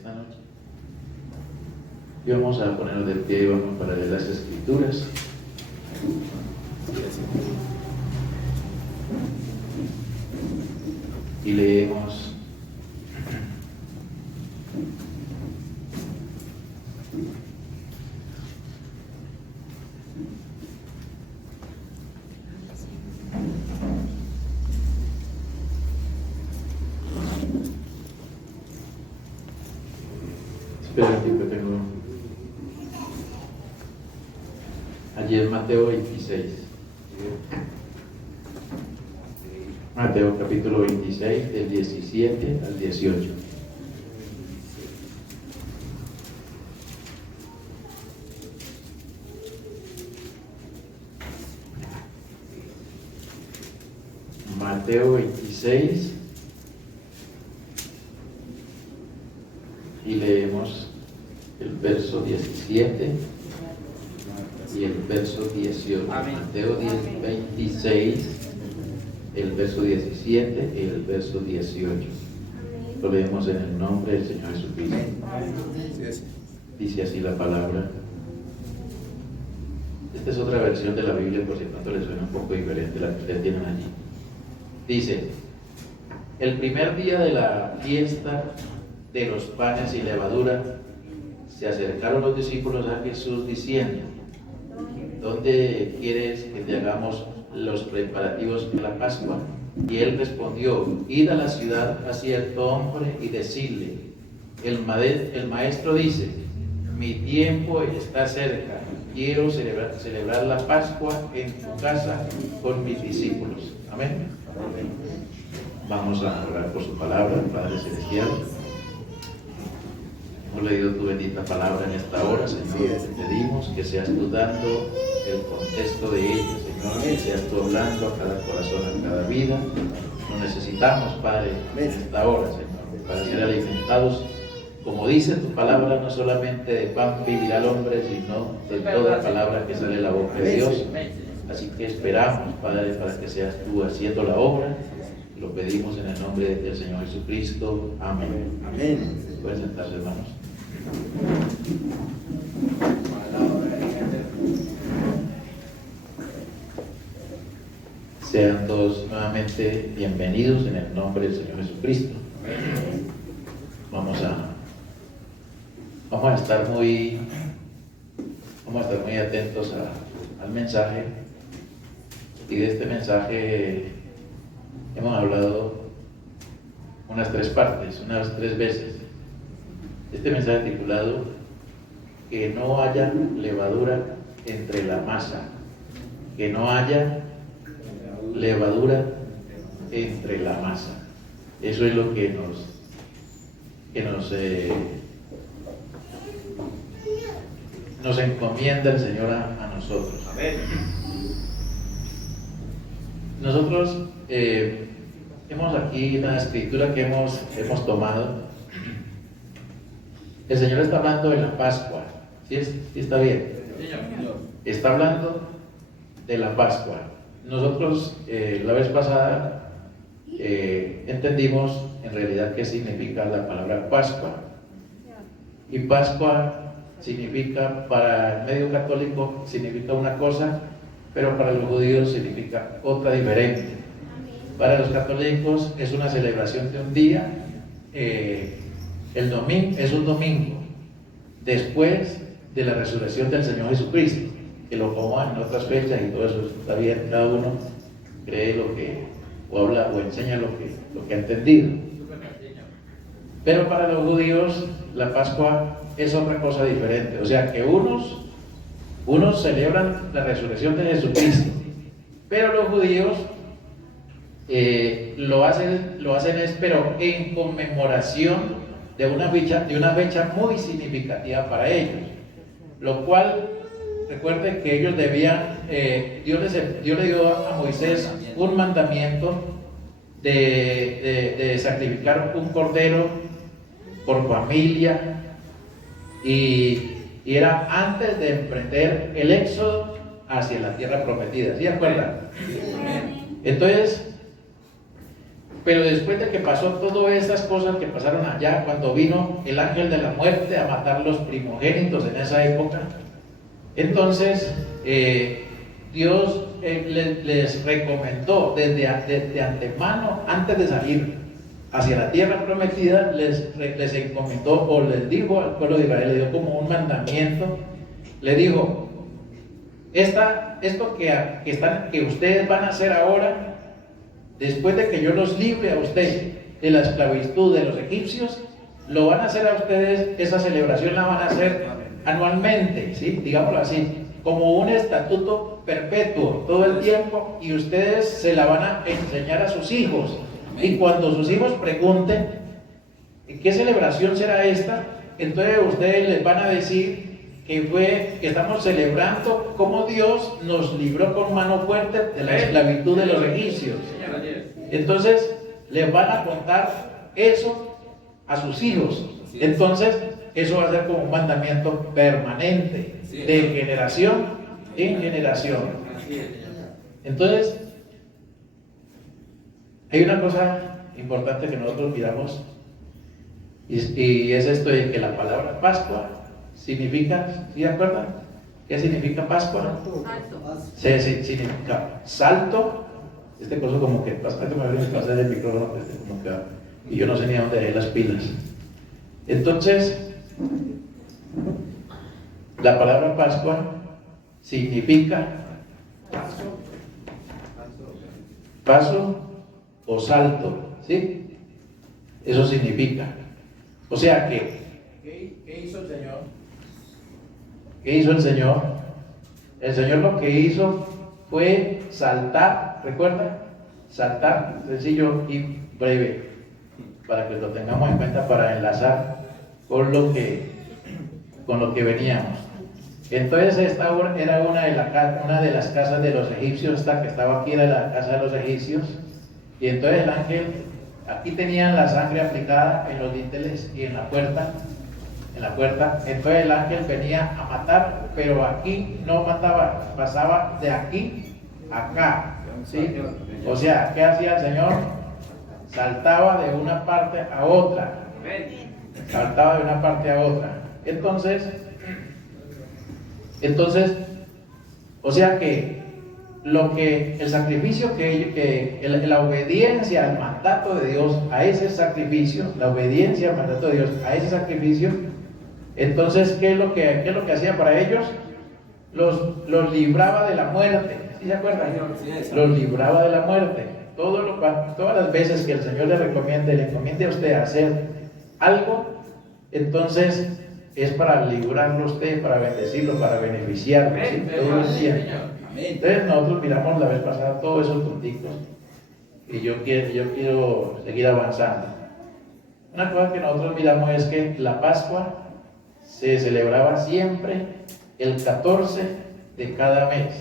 esta noche. Y vamos a ponernos de pie y vamos para leer las Escrituras. Y leemos allí en Mateo 26. Mateo capítulo 26, del 17 al 18. Mateo 26 y leemos el verso 17 y el verso 18. Mateo 26, el verso 17 y el verso 18. Lo leemos en el nombre del Señor Jesucristo. Dice así la palabra. Esta es otra versión de la Biblia, por si pronto les suena un poco diferente a la que ustedes tienen allí. Dice: el primer día de la fiesta de los panes y levadura, se acercaron los discípulos a Jesús diciendo: ¿dónde quieres que te hagamos los preparativos de la Pascua? Y él respondió: id a la ciudad a cierto hombre y decidle: el maestro dice, mi tiempo está cerca, quiero celebrar la Pascua en tu casa con mis discípulos. Amén. Vamos a orar por su palabra. Padre Celestial, hemos leído tu bendita palabra en esta hora, Señor. Te pedimos que seas tú dando el contexto de ella, Señor, que seas tú hablando a cada corazón, a cada vida. Lo necesitamos, Padre, en esta hora, Señor, para ser alimentados, como dice tu palabra, no solamente de pan vivirá el hombre, sino de toda palabra que sale de la boca de Dios. Así que esperamos, Padre, para que seas tú haciendo la obra. Lo pedimos en el nombre del Señor Jesucristo. Amén. Amén. Pueden sentarse, hermanos. Sean todos nuevamente bienvenidos en el nombre del Señor Jesucristo. Vamos a estar muy atentos al mensaje. Y de este mensaje hemos hablado unas 3 partes, unas 3 veces. Este mensaje titulado: que no haya levadura entre la masa. Que no haya levadura entre la masa. Eso es lo que nos encomienda el Señor a nosotros. Amén. Nosotros hemos aquí una escritura que hemos tomado. El Señor está hablando de la Pascua. ¿Sí está bien? Está hablando de la Pascua. Nosotros la vez pasada entendimos en realidad qué significa la palabra Pascua. Y Pascua significa, para el medio católico significa una cosa, pero para los judíos significa otra diferente. Para los católicos es una celebración de un día, el domingo es un domingo después de la resurrección del Señor Jesucristo, que lo toman en otras fechas y todo eso está bien, cada uno cree lo que, o habla o enseña lo que ha entendido. Pero para los judíos la Pascua es otra cosa diferente. O sea que unos celebran la resurrección de Jesucristo, pero los judíos lo hacen pero en conmemoración de una fecha muy significativa para ellos, lo cual, recuerden que ellos debían, Dios le dio a Moisés un mandamiento de sacrificar un cordero por familia, y era antes de emprender el éxodo hacia la tierra prometida. ¿Sí acuerdan? Entonces, Pero después de que pasó todas estas cosas que pasaron allá, cuando vino el ángel de la muerte a matar los primogénitos en esa época, entonces Dios les recomendó desde antemano, antes de salir hacia la tierra prometida, les encomendó o les dijo al pueblo de Israel, le dio como un mandamiento, le dijo: esto que ustedes van a hacer ahora, después de que yo los libre a ustedes de la esclavitud de los egipcios, lo van a hacer a ustedes, esa celebración la van a hacer anualmente, ¿sí? Digámoslo así, como un estatuto perpetuo, todo el tiempo, y ustedes se la van a enseñar a sus hijos. Y cuando sus hijos pregunten ¿qué celebración será esta?, entonces ustedes les van a decir que estamos celebrando cómo Dios nos libró con mano fuerte de la esclavitud de los egipcios. Entonces les van a contar eso a sus hijos. Entonces eso va a ser como un mandamiento permanente, de generación en generación. Entonces hay una cosa importante que nosotros miramos, y es esto de que la palabra Pascua significa, ¿sí de acuerdo? ¿Qué significa Pascua? Significa salto. Este cosa como que, bastante me viene a pasar el micrófono, como que, y yo no sé ni a dónde dejé las pilas. Entonces, la palabra Pascua significa paso o salto, ¿sí? Eso significa. O sea que, ¿qué hizo el Señor? ¿Qué hizo el Señor? El Señor lo que hizo fue saltar, ¿recuerda? Saltar, sencillo y breve, para que lo tengamos en cuenta, para enlazar con lo que veníamos. Entonces esta era una de las casas de los egipcios, esta que estaba aquí era la casa de los egipcios, y entonces el ángel, aquí tenían la sangre aplicada en los dinteles y en la puerta, entonces el ángel venía a matar, pero aquí no mataba, pasaba de aquí a acá, ¿sí? O sea, ¿qué hacía el Señor? Saltaba de una parte a otra, entonces, o sea que el sacrificio la obediencia al mandato de Dios, a ese sacrificio, entonces, ¿qué es lo que hacía para ellos? Los libraba de la muerte, ¿sí se acuerdan? Los libraba de la muerte. Todas las veces que el Señor le encomiende a usted hacer algo, entonces es para librarlo a usted, para bendecirlo, para beneficiarlo, ¿sí? Todo el tiempo. Entonces nosotros miramos la vez pasada todos esos puntitos y yo quiero seguir avanzando. Una cosa que nosotros miramos es que la Pascua se celebraba siempre el 14 de cada mes.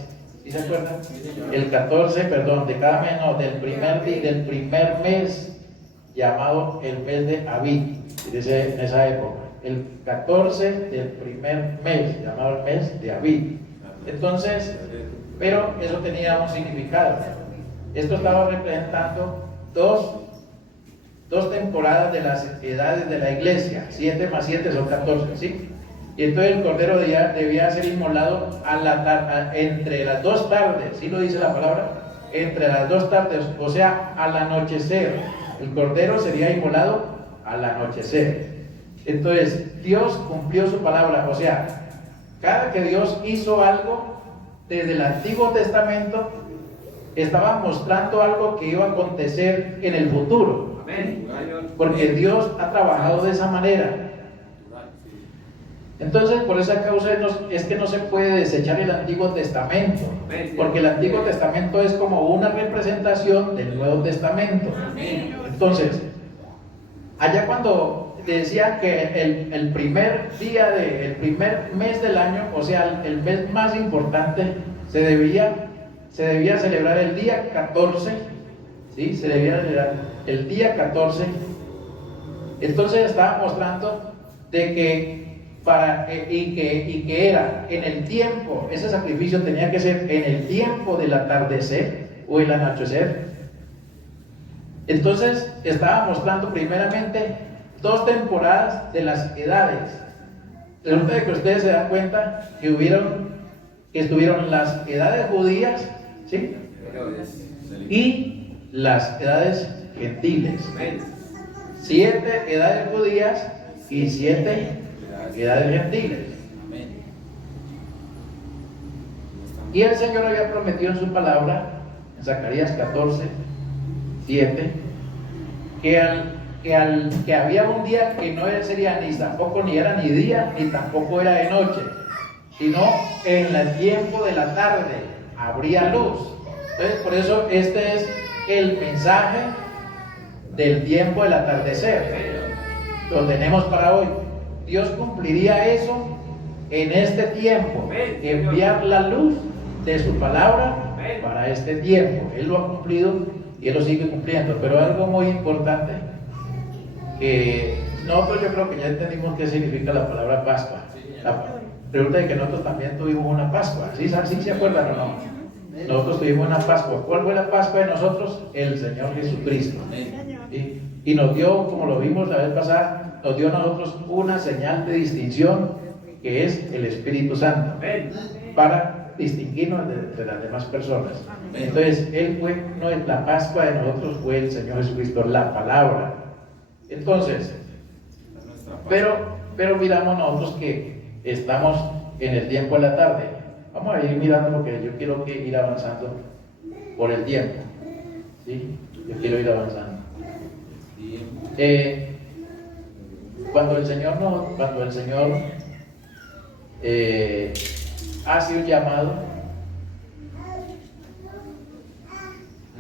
¿Sí se acuerdan? El 14, perdón, de cada mes, no, del primer mes, llamado el mes de Abib, en esa época. El 14 del primer mes, llamado el mes de Abib. Entonces, pero eso tenía un significado. Esto estaba representando dos temporadas de las edades de la iglesia. 7 más 7 son 14, ¿sí? Y entonces el cordero debía ser inmolado entre las 2 tardes, ¿sí lo dice la palabra? Entre las 2 tardes, o sea, al anochecer. El cordero sería inmolado al anochecer. Entonces, Dios cumplió su palabra, o sea, cada que Dios hizo algo, desde el Antiguo Testamento, estaba mostrando algo que iba a acontecer en el futuro. Porque Dios ha trabajado de esa manera. Entonces, por esa causa es que no se puede desechar el Antiguo Testamento, porque el Antiguo Testamento es como una representación del Nuevo Testamento. Entonces, allá cuando decía que el primer mes del año, o sea, el mes más importante, se debía celebrar el día 14, ¿sí? Se debía celebrar el día 14. Entonces estaba mostrando de que que era en el tiempo, ese sacrificio tenía que ser en el tiempo del atardecer o el anochecer. Entonces estaba mostrando primeramente dos temporadas de las edades. Resulta de que ustedes se dan cuenta que estuvieron las edades judías, ¿sí? Y las edades gentiles. 7 edades judías y 7 edades gentiles. Y el Señor había prometido en su palabra, en Zacarías 14, 7, que había un día que no sería ni era ni día, ni tampoco era de noche, sino en el tiempo de la tarde habría luz. Entonces, por eso este es el mensaje del tiempo del atardecer. Lo tenemos para hoy. Dios cumpliría eso en este tiempo, enviar la luz de su palabra para este tiempo. Él lo ha cumplido y Él lo sigue cumpliendo. Pero algo muy importante, que nosotros yo creo que ya entendimos qué significa la palabra Pascua. La pregunta es que nosotros también tuvimos una Pascua. ¿Sí se acuerdan o no? Nosotros tuvimos una Pascua. ¿Cuál fue la Pascua de nosotros? El Señor Jesucristo. Y nos dio, como lo vimos la vez pasada, nos dio a nosotros una señal de distinción, que es el Espíritu Santo, para distinguirnos de las demás personas. Entonces, no es la Pascua de nosotros, fue el Señor Jesucristo, la palabra. Entonces, pero miramos nosotros que estamos en el tiempo de la tarde. Vamos a ir mirando porque yo quiero ir avanzando por el tiempo. ¿Sí? Yo quiero ir avanzando. Cuando el Señor hace un llamado,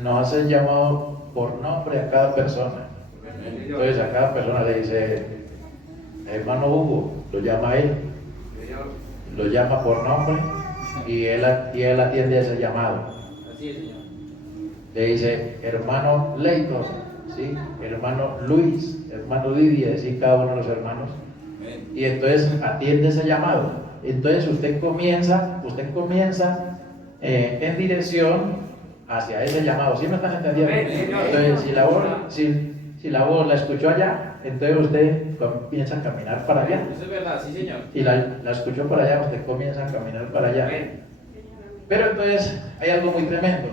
nos hace el llamado por nombre a cada persona. Entonces a cada persona le dice, hermano Hugo, lo llama a él, lo llama por nombre y él atiende a ese llamado. Le dice, hermano Leito, ¿sí? Hermano Luis, hermano Lidia, decir cada uno de los hermanos. Y entonces atiende ese llamado. Entonces usted comienza en dirección hacia ese llamado. ¿Sí me están entendiendo? Entonces si la voz la escuchó allá, entonces usted comienza a caminar para allá. Eso es verdad, sí señor. Si la escuchó para allá, usted comienza a caminar para allá. Pero entonces hay algo muy tremendo.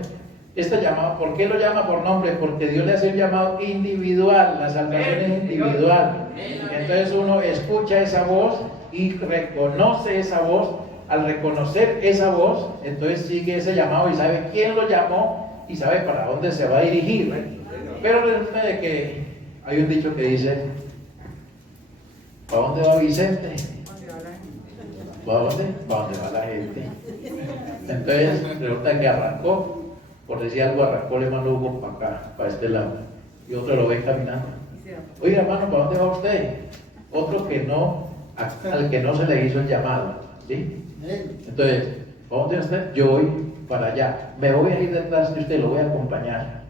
Este llamado, ¿por qué lo llama por nombre? Porque Dios le hace un llamado individual, la salvación es individual. Entonces uno escucha esa voz y reconoce esa voz. Al reconocer esa voz, entonces sigue ese llamado y sabe quién lo llamó y sabe para dónde se va a dirigir. Pero resulta de que hay un dicho que dice, ¿para dónde va Vicente? ¿Para dónde? ¿Para dónde va la gente? Entonces resulta que arrancó. Por decir algo, arrancó el hermano Hugo para acá, para este lado, y otro lo ve caminando. Oiga, hermano, ¿para dónde va usted? Otro al que no se le hizo el llamado, ¿sí? Entonces, ¿para dónde va usted? Yo voy para allá. Me voy a ir detrás de usted, lo voy a acompañar.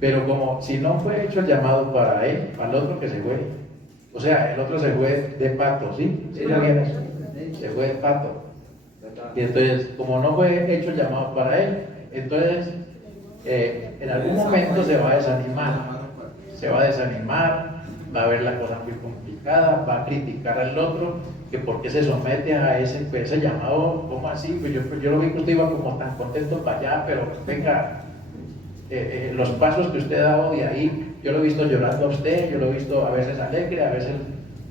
Pero como si no fue hecho el llamado para él, para el otro que se fue. O sea, el otro se fue de pato, ¿sí? ¿Sí sabían eso? Se fue de pato. Y entonces, como no fue hecho el llamado para él, entonces en algún momento se va a desanimar, va a ver la cosa muy complicada, va a criticar al otro, que por qué se somete a ese llamado, ¿cómo así? Pues yo lo vi que usted iba como tan contento para allá, pero venga, los pasos que usted ha dado de ahí, yo lo he visto llorando a usted, yo lo he visto a veces alegre, a veces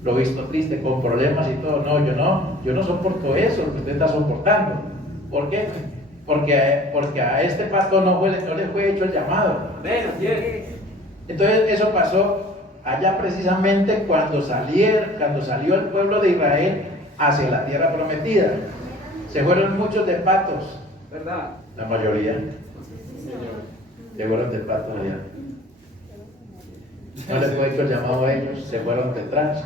lo he visto triste, con problemas y todo. No, yo no soporto eso, lo que usted está soportando. ¿Por qué? Porque a este pato no le fue hecho el llamado. Entonces eso pasó allá precisamente cuando salió el pueblo de Israel hacia la tierra prometida. Se fueron muchos de patos, ¿verdad? La mayoría. Se fueron de patos allá. No les fue hecho el llamado a ellos, se fueron detrás.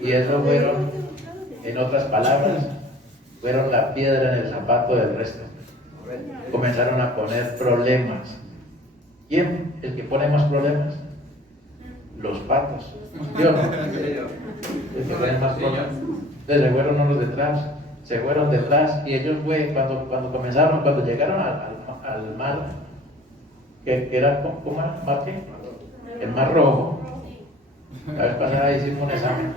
Y eso fueron, en otras palabras, fueron la piedra en el zapato del resto. Comenzaron a poner problemas. ¿Quién? El que pone más problemas. Los patos. Yo no. El que pone más problemas. Entonces se fueron unos detrás. Se fueron detrás. Y ellos cuando llegaron al mar, que era, ¿cómo era? ¿Mar qué? El Mar Rojo. La vez pasada hicimos un examen.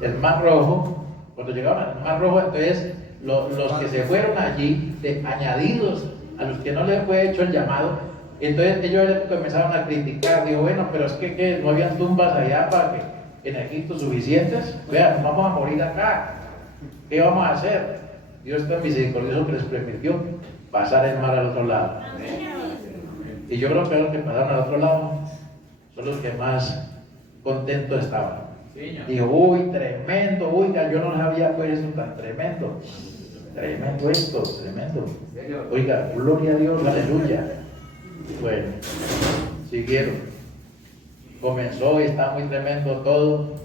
El Mar Rojo, cuando llegaban al Mar Rojo, entonces los que se fueron allí, añadidos a los que no les fue hecho el llamado, entonces ellos comenzaron a criticar. Digo, bueno, pero es que no habían tumbas allá para que en Egipto suficientes. Vean, vamos a morir acá. ¿Qué vamos a hacer? Dios tan misericordioso que les permitió pasar el mar al otro lado. Y yo creo que los que pasaron al otro lado son los que más contentos estaban. Digo, uy, tremendo, oiga, yo no sabía pues esto tan tremendo. Tremendo esto, tremendo. Oiga, gloria a Dios, aleluya. Bueno, siguieron. Comenzó y estaba muy tremendo todo.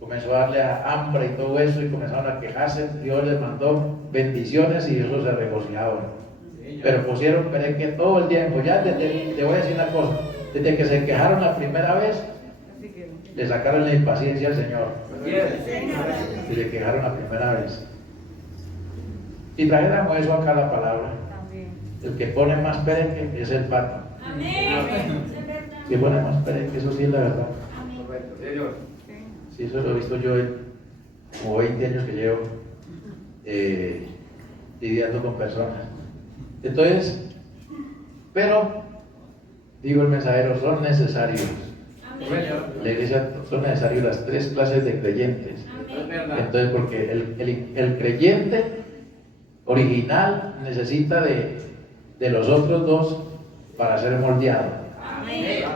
Comenzó a darle hambre y todo eso y comenzaron a quejarse. Dios les mandó bendiciones y eso se regocijaron. Pero pusieron pereque todo el tiempo. Ya te voy a decir una cosa. Desde que se quejaron la primera vez, le sacaron la impaciencia al Señor. Y le quejaron la primera vez. Y trajéramos eso acá a la palabra. El que pone más pereque es el pato. Que pone más pereque, eso sí es la verdad. Sí, eso lo he visto yo en como 20 años que llevo lidiando con personas. Entonces, pero, digo el mensajero, son necesarios. La iglesia son necesarios las tres clases de creyentes. Entonces, porque el creyente original necesita de los otros dos para ser moldeado.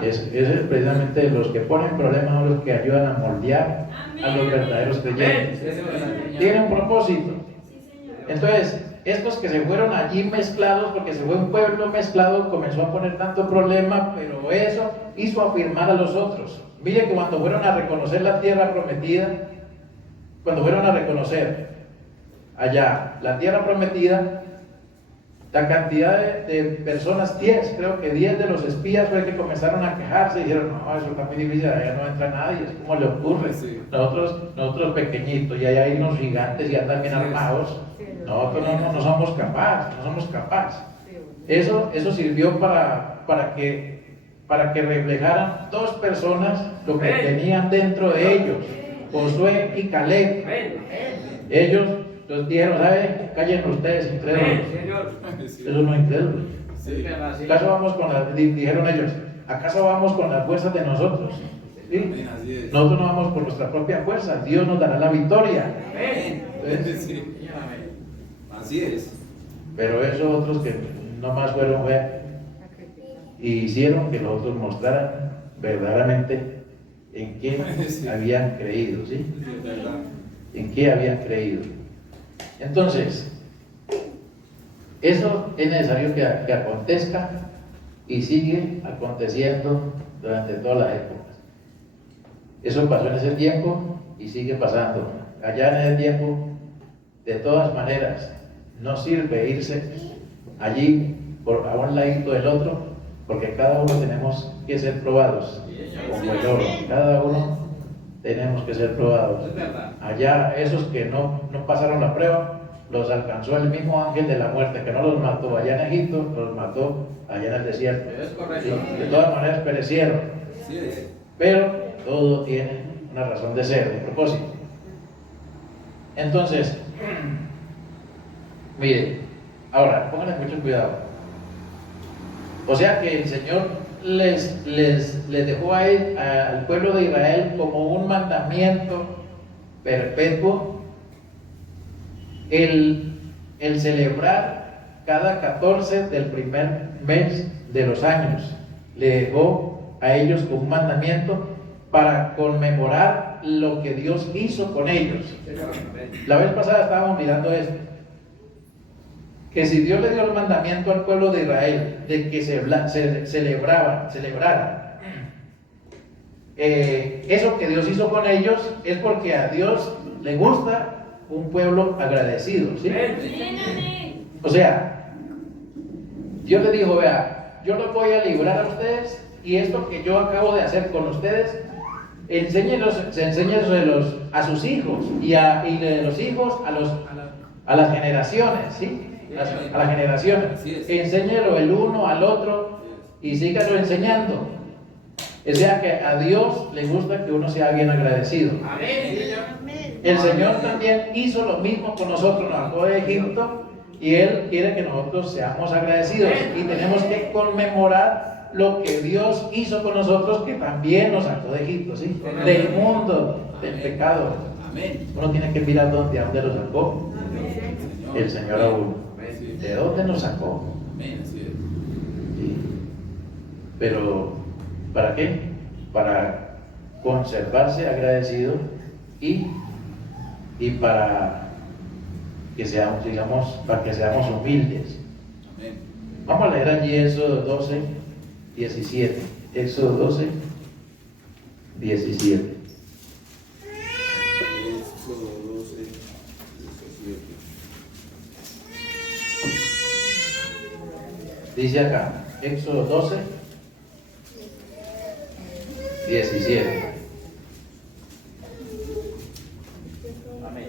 Es precisamente los que ponen problemas son los que ayudan a moldear a los verdaderos creyentes. Tienen un propósito. Entonces, estos que se fueron allí mezclados, porque se fue un pueblo mezclado, comenzó a poner tanto problema, pero eso hizo afirmar a los otros. Mire que cuando fueron a reconocer la tierra prometida, cuando fueron a reconocer allá la tierra prometida, la cantidad de personas, 10, creo que 10 de los espías fue que comenzaron a quejarse y dijeron, no, eso está muy difícil, allá no entra nadie, es como le ocurre. Nosotros pequeñitos, y allá hay unos gigantes y andan bien armados. Nosotros no somos capaces. Eso sirvió para que reflejaran dos personas lo que tenían dentro de ellos, Josué y Caleb. Ellos los dijeron, ¿sabe? Callen ustedes, incrédulos. Eso no es incrédulo. ¿Acaso vamos dijeron ellos, ¿acaso vamos con las fuerzas de nosotros? ¿Sí? Nosotros no vamos por nuestra propia fuerza, Dios nos dará la victoria. Entonces, así es. Pero esos otros que nomás fueron y hicieron que los otros mostraran verdaderamente en qué habían creído, ¿sí? En qué habían creído. Entonces, eso es necesario que acontezca y sigue aconteciendo durante todas las épocas. Eso pasó en ese tiempo y sigue pasando. Allá en ese tiempo, de todas maneras, no sirve irse allí a un ladito del otro, porque cada uno tenemos que ser probados, como el oro. Cada uno tenemos que ser probados. Allá, esos que no pasaron la prueba, los alcanzó el mismo ángel de la muerte, que no los mató allá en Egipto, los mató allá en el desierto. De todas maneras perecieron. Pero todo tiene una razón de ser, de propósito. Entonces, miren, ahora, pónganle mucho cuidado. O sea que el Señor les dejó al pueblo de Israel como un mandamiento perpetuo el celebrar cada 14 del primer mes de los años. Le dejó a ellos como un mandamiento para conmemorar lo que Dios hizo con ellos. La vez pasada estábamos mirando esto, que si Dios le dio el mandamiento al pueblo de Israel de que celebraran eso que Dios hizo con ellos, es porque a Dios le gusta un pueblo agradecido, ¿sí? O sea, Dios le dijo, vea, yo los voy a librar a ustedes y esto que yo acabo de hacer con ustedes, enséñenselos a sus hijos y de los hijos a las generaciones, ¿sí? A las generaciones. Enséñelo el uno al otro y sígalo enseñando. O sea que a Dios le gusta que uno sea bien agradecido. El Señor también hizo lo mismo con nosotros, nos sacó de Egipto y Él quiere que nosotros seamos agradecidos y tenemos que conmemorar lo que Dios hizo con nosotros, que también nos sacó de Egipto, ¿sí? Del mundo, del pecado. Uno tiene que mirar a dónde lo sacó el Señor a uno. ¿De dónde nos sacó? Sí. Pero ¿para qué? Para conservarse agradecido y para que seamos, digamos, para que seamos humildes. Vamos a leer allí Éxodo 12, 17. Éxodo 12, 17. Éxodo 12, 17. Dice acá, Éxodo 12, 17.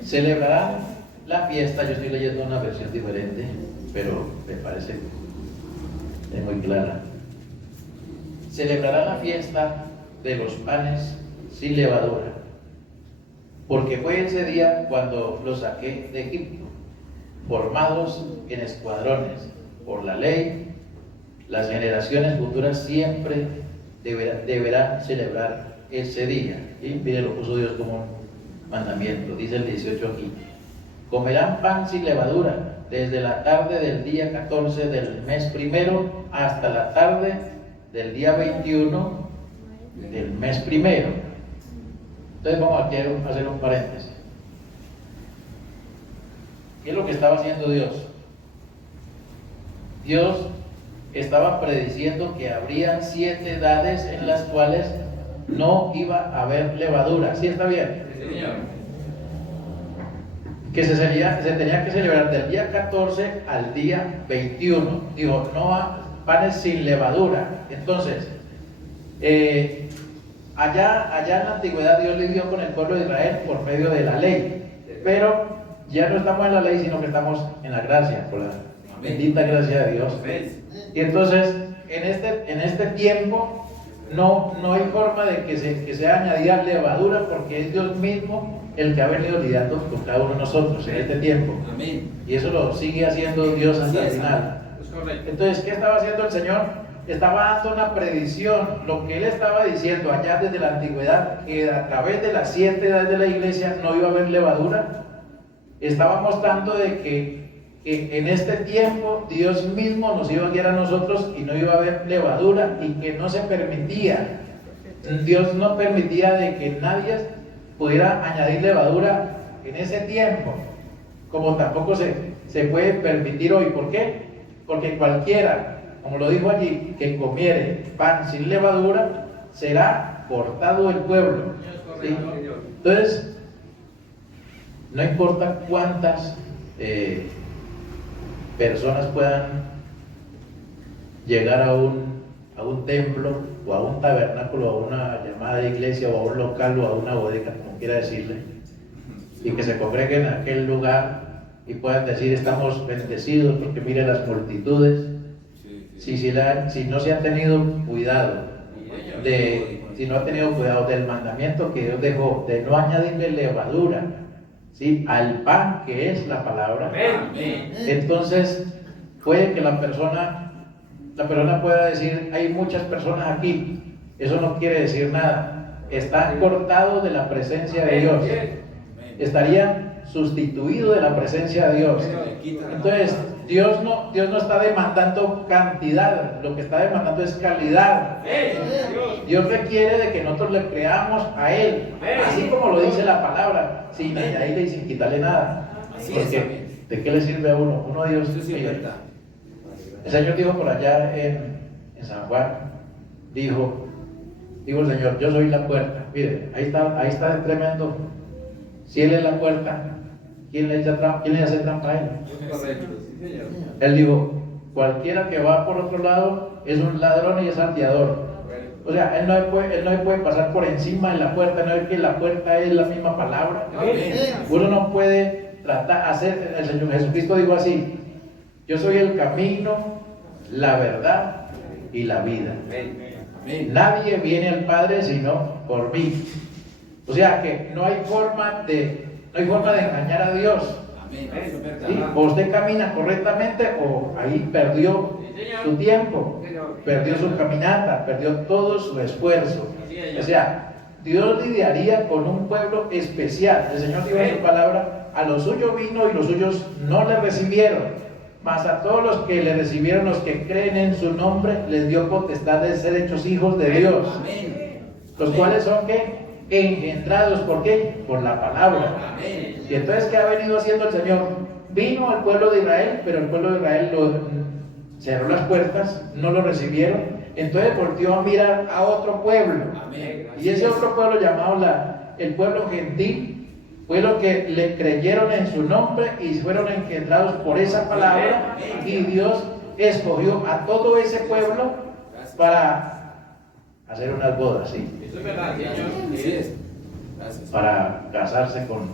Celebrarán la fiesta, yo estoy leyendo una versión diferente, pero me parece es muy clara. Celebrarán la fiesta de los panes sin levadura, porque fue ese día cuando los saqué de Egipto, formados en escuadrones. Por la ley, las generaciones futuras siempre deberán celebrar ese día. Y mire, lo puso Dios como un mandamiento. Dice el 18 aquí: comerán pan sin levadura desde la tarde del día 14 del mes primero hasta la tarde del día 21 del mes primero. Entonces vamos aquí a hacer un paréntesis. ¿Qué es lo que estaba haciendo Dios? Dios estaba prediciendo que habrían 7 edades en las cuales no iba a haber levadura. ¿Sí está bien? Sí, señor. Que se tenía que celebrar del día 14 al día 21. Dijo, no panes sin levadura. Entonces, allá en la antigüedad Dios lidió con el pueblo de Israel por medio de la ley. Pero ya no estamos en la ley, sino que estamos en la gracia, por la bendita gracia de Dios. Y entonces, en este tiempo, no hay forma de que sea añadida levadura, porque es Dios mismo el que ha venido lidiando con cada uno de nosotros en este tiempo. Y eso lo sigue haciendo Dios hasta el final. Entonces, ¿qué estaba haciendo el Señor? Estaba dando una predicción, lo que Él estaba diciendo allá desde la antigüedad, que a través de las 7 edades de la iglesia no iba a haber levadura. Estaba mostrando de que en este tiempo Dios mismo nos iba a guiar a nosotros y no iba a haber levadura, y que no se permitía, Dios no permitía de que nadie pudiera añadir levadura en ese tiempo, como tampoco se puede permitir hoy. ¿Por qué? Porque cualquiera, como lo dijo allí, que comiere pan sin levadura será cortado del pueblo. ¿Sí? Entonces, no importa cuántas personas puedan llegar a un templo o a un tabernáculo, a una llamada iglesia o a un local o a una bodega, como quiera decirle, y que se congreguen en aquel lugar y puedan decir estamos bendecidos porque miren las multitudes. Si no se han tenido cuidado si no ha tenido cuidado del mandamiento que Dios dejó de no añadirle levadura, ¿sí?, al pan que es la palabra, entonces puede que la persona pueda decir hay muchas personas aquí. Eso no quiere decir nada. Están cortados de la presencia de Dios, estarían sustituidos de la presencia de Dios. Entonces Dios no está demandando cantidad, lo que está demandando es calidad. Dios requiere de que nosotros le creamos a Él, así como lo dice la palabra, sin añadirle y sin quitarle nada. Porque ¿de qué le sirve a uno? Uno a Dios. El Señor dijo por allá en San Juan, dijo el Señor, yo soy la puerta. Mire, ahí está tremendo. Si Él es la puerta, ¿quién le hace trampa a Él? Él dijo, cualquiera que va por otro lado es un ladrón y es salteador. O sea, él no puede pasar por encima de la puerta, no es que la puerta es la misma palabra. Uno no puede el Señor Jesucristo dijo así: yo soy el camino, la verdad y la vida. Amén. Nadie viene al Padre sino por mí. O sea que no hay forma de engañar a Dios. Amén. Eso es verdad. ¿Sí? O usted camina correctamente o ahí perdió su tiempo, perdió su caminata, perdió todo su esfuerzo. O sea, Dios lidiaría con un pueblo especial. El Señor dijo en su palabra: a los suyos vino y los suyos no le recibieron. Mas a todos los que le recibieron, los que creen en su nombre, les dio potestad de ser hechos hijos de Dios. Amén. Los cuales son ¿qué? Engendrados, ¿por qué? Por la palabra. Amén. Y entonces, ¿qué ha venido haciendo el Señor? Vino al pueblo de Israel, pero el pueblo de Israel cerró las puertas, no lo recibieron. Entonces volvió a mirar a otro pueblo. Amén. Y ese otro pueblo llamado el pueblo gentil fue los que le creyeron en su nombre y fueron engendrados por esa palabra. Y Dios escogió a todo ese pueblo para hacer unas bodas, ¿sí? Eso es verdad, Señor. Así es. Gracias. Para casarse con.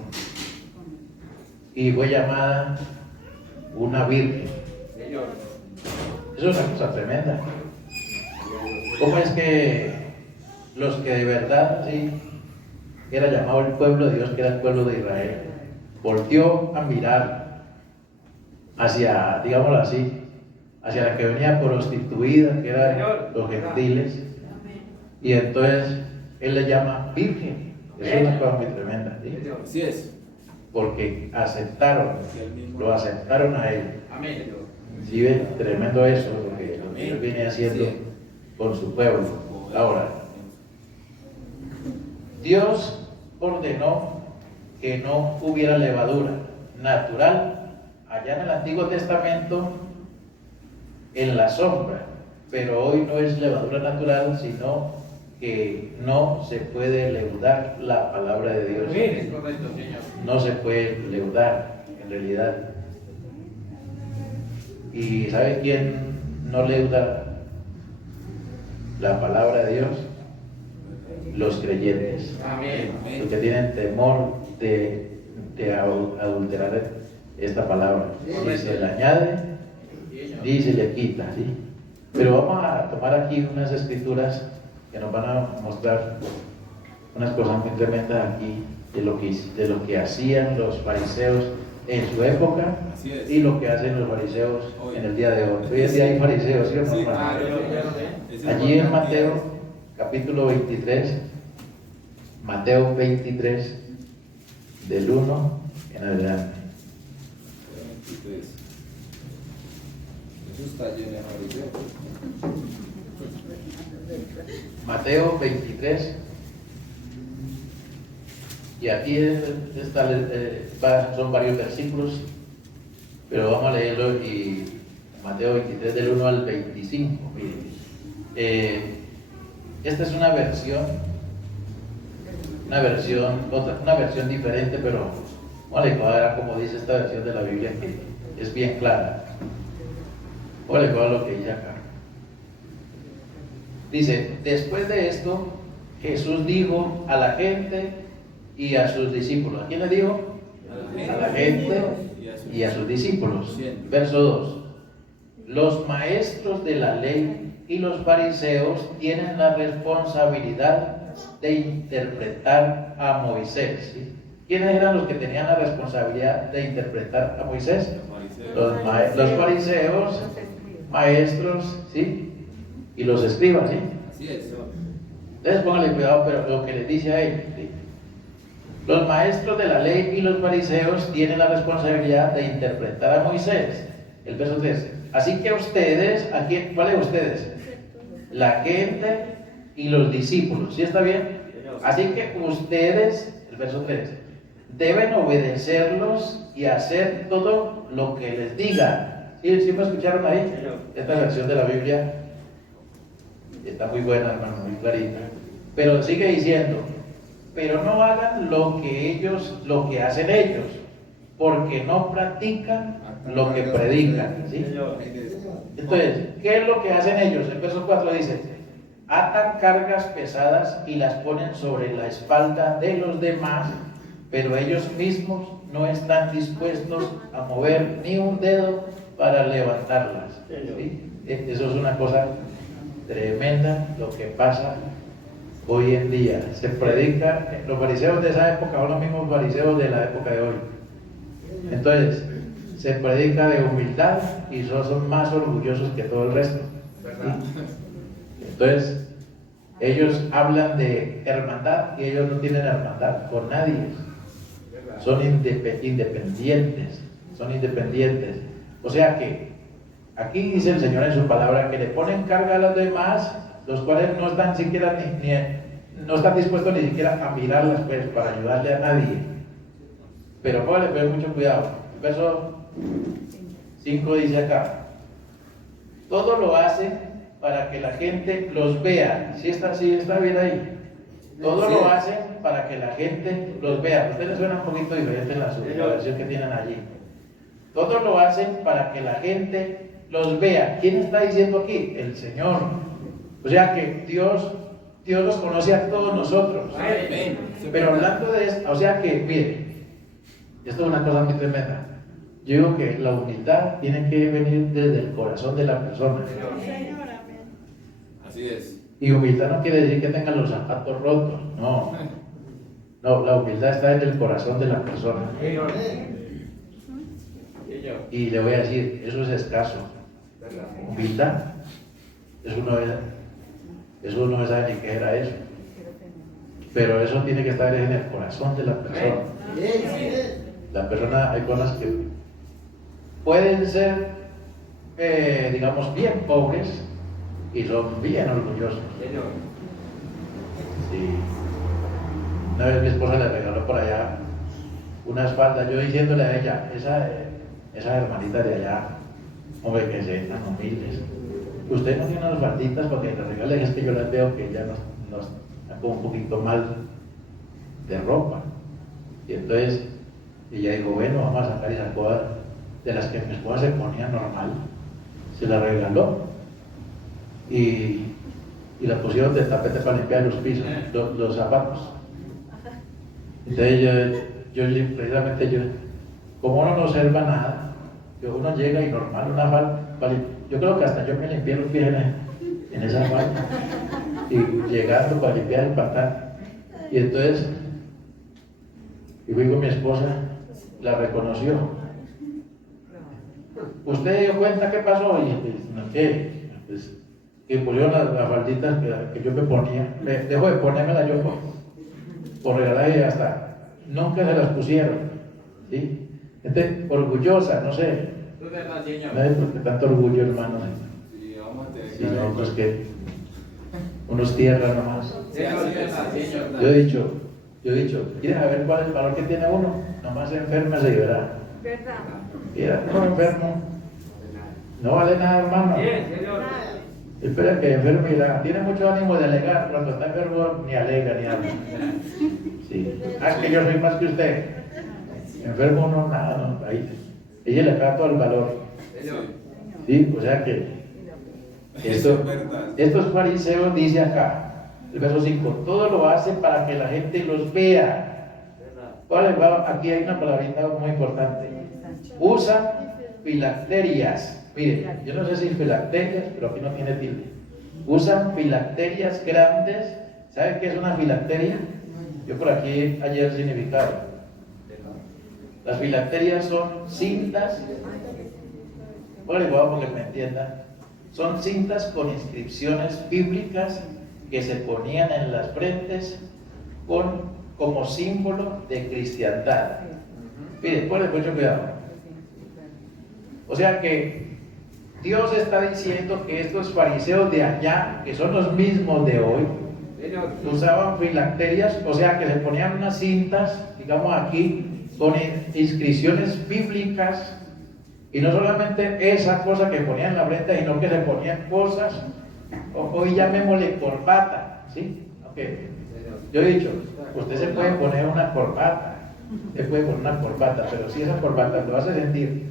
Y fue llamada una virgen. Señor. Eso es una cosa tremenda. ¿Cómo es que los que de verdad, sí, era llamado el pueblo de Dios, que era el pueblo de Israel, volvió a mirar hacia, digámoslo así, hacia la que venía prostituida, que eran los gentiles, y entonces él le llama virgen? Eso es una cosa muy tremenda, ¿sí? Así es. Porque lo aceptaron a él. Amén, Señor. ¿Sí ven? Tremendo eso, lo que Dios viene haciendo con su pueblo. Ahora, Dios ordenó que no hubiera levadura natural allá en el Antiguo Testamento en la sombra, pero hoy no es levadura natural, sino que no se puede leudar la palabra de Dios. Es correcto, Señor. No se puede leudar en realidad. ¿Y sabe quién no leuda la palabra de Dios? Los creyentes. Amén. Los que tienen temor de adulterar esta palabra. Si se le añade, y se le quita, ¿sí? Pero vamos a tomar aquí unas escrituras que nos van a mostrar unas cosas muy tremendas aquí de lo que hacían los fariseos en su época Así es. y lo que hacen los fariseos Hoy. en el día de hoy. Hoy en día hay fariseos, ¿sí o no, Sí, hermano? Ese es Allí en Juan Mateo Matías. capítulo 23, Mateo 23, del 1 en adelante. 23. Eso está lleno de fariseos. Mateo 23, y aquí son varios versículos, pero vamos a leerlo. Y Mateo 23 del 1 al 25. Miren, esta es una versión diferente, pero vale, a ver cómo dice esta versión de la Biblia, que es bien clara. Vale, lo que dice acá. Dice: después de esto, Jesús dijo a la gente y a sus discípulos. ¿A quién le dijo? A la gente y a sus discípulos. Verso 2. Los maestros de la ley y los fariseos tienen la responsabilidad de interpretar a Moisés. ¿Sí? ¿Quiénes eran los que tenían la responsabilidad de interpretar a Moisés? Los fariseos, maestros, ¿sí? Y los escribas, ¿sí? Así es. Entonces póngale cuidado, pero lo que les dice a ellos, ¿sí? Los maestros de la ley y los fariseos tienen la responsabilidad de interpretar a Moisés. El verso 3. Así que ustedes, ¿cuáles ustedes? La gente y los discípulos, ¿sí está bien? Así que ustedes, el verso 3, deben obedecerlos y hacer todo lo que les digan. ¿Sí me escucharon ahí? Esta versión de la Biblia está muy buena, hermano, muy clarita. Pero sigue diciendo: pero no hagan lo que hacen ellos, porque no practican lo que predican. ¿Sí? Entonces, ¿qué es lo que hacen ellos? El verso 4 dice: atan cargas pesadas y las ponen sobre la espalda de los demás, pero ellos mismos no están dispuestos a mover ni un dedo para levantarlas. ¿Sí? Eso es una cosa tremenda lo que pasa hoy en día. Se predica, los fariseos de esa época son los mismos fariseos de la época de hoy. Entonces, se predica de humildad y son más orgullosos que todo el resto. ¿Sí? Entonces, ellos hablan de hermandad y ellos no tienen hermandad con nadie. Son independientes, son independientes. O sea que aquí dice el Señor en su palabra que le ponen carga a los demás, los cuales no están siquiera no están dispuestos ni siquiera a mirarlas pues, para ayudarle a nadie. Pero póngale mucho cuidado. El verso 5 dice acá: todo lo hace para que la gente los vea. ¿Sí está bien ahí? Todo lo hacen para que la gente los vea. A ustedes les suena un poquito diferente en la versión que tienen allí. Todo lo hacen para que la gente los vea. ¿Quién está diciendo aquí? El Señor. O sea que Dios los conoce a todos nosotros. Pero hablando de esto, o sea que, mire, esto es una cosa muy tremenda. Yo digo que la humildad tiene que venir desde el corazón de la persona. Así es. Y humildad no quiere decir que tengan los zapatos rotos, no. No, la humildad está en el corazón de la persona. Y le voy a decir, eso es escaso. Humildad, eso no sabe ni qué era eso. Pero eso tiene que estar en el corazón de la persona. La persona, hay cosas que pueden ser, digamos, bien pobres y son bien orgullosos. Sí. Una vez mi esposa le regaló por allá unas faldas, yo diciéndole a ella, esa hermanita de allá, hombre, que se tan humildes. Usted no tiene unas falditas porque le regalen, es que yo las veo que ya nos están como un poquito mal de ropa. Y entonces ella dijo, bueno, vamos a sacar esa cosa de las que mi esposa se ponía normal. Se la regaló y la pusieron de tapete para limpiar los pisos, los zapatos. Entonces precisamente como uno no observa nada, que uno llega y normal, una falda, yo creo que hasta yo me limpié los pies en esa falda, y llegando para limpiar el pantalón, y entonces, y fui con mi esposa, la reconoció. ¿Usted dio cuenta qué pasó? Y pues, ¿qué? Pues, que pusieron las falditas que yo me ponía, dejo de ponérmela yo por regalar y hasta nunca se las pusieron, ¿sí? Gente orgullosa, no sé. No hay porque tanto orgullo, hermano. Sí, vamos a tener Si no, pues que unos tierras nomás. Señor. Yo he dicho, ¿quieren saber cuál es el valor que tiene uno? Nomás enferma se verá. ¿Verdad? Mira, uno enfermo no vale nada, hermano. Espera que enfermo irá. Tiene mucho ánimo de alegar. Cuando está enfermo ni alega ni habla. Sí. Ah, es que yo soy más que usted. Enfermo no, nada, no. Ahí. Ella le da todo el valor. Sí, o sea que estos fariseos dice acá, el verso 5, todo lo hace para que la gente los vea. Vale, aquí hay una palabrita muy importante. Usan filacterias. Mire, yo no sé si filacterias, pero aquí no tiene tilde. Usan filacterias grandes. ¿Sabe qué es una filacteria? Yo por aquí ayer significado. Las filacterias son cintas, bueno, igual porque me entiendan, son cintas con inscripciones bíblicas que se ponían en las frentes como símbolo de cristiandad. Mire, ponle mucho cuidado. O sea que Dios está diciendo que estos fariseos de allá, que son los mismos de hoy, usaban filacterias, o sea que se ponían unas cintas, digamos aquí, con inscripciones bíblicas, y no solamente esa cosa que ponían en la frente, sino que se ponían cosas, hoy llamémosle corbata, ¿sí? Okay. Yo he dicho, usted se puede poner una corbata, pero si esa corbata lo hace sentir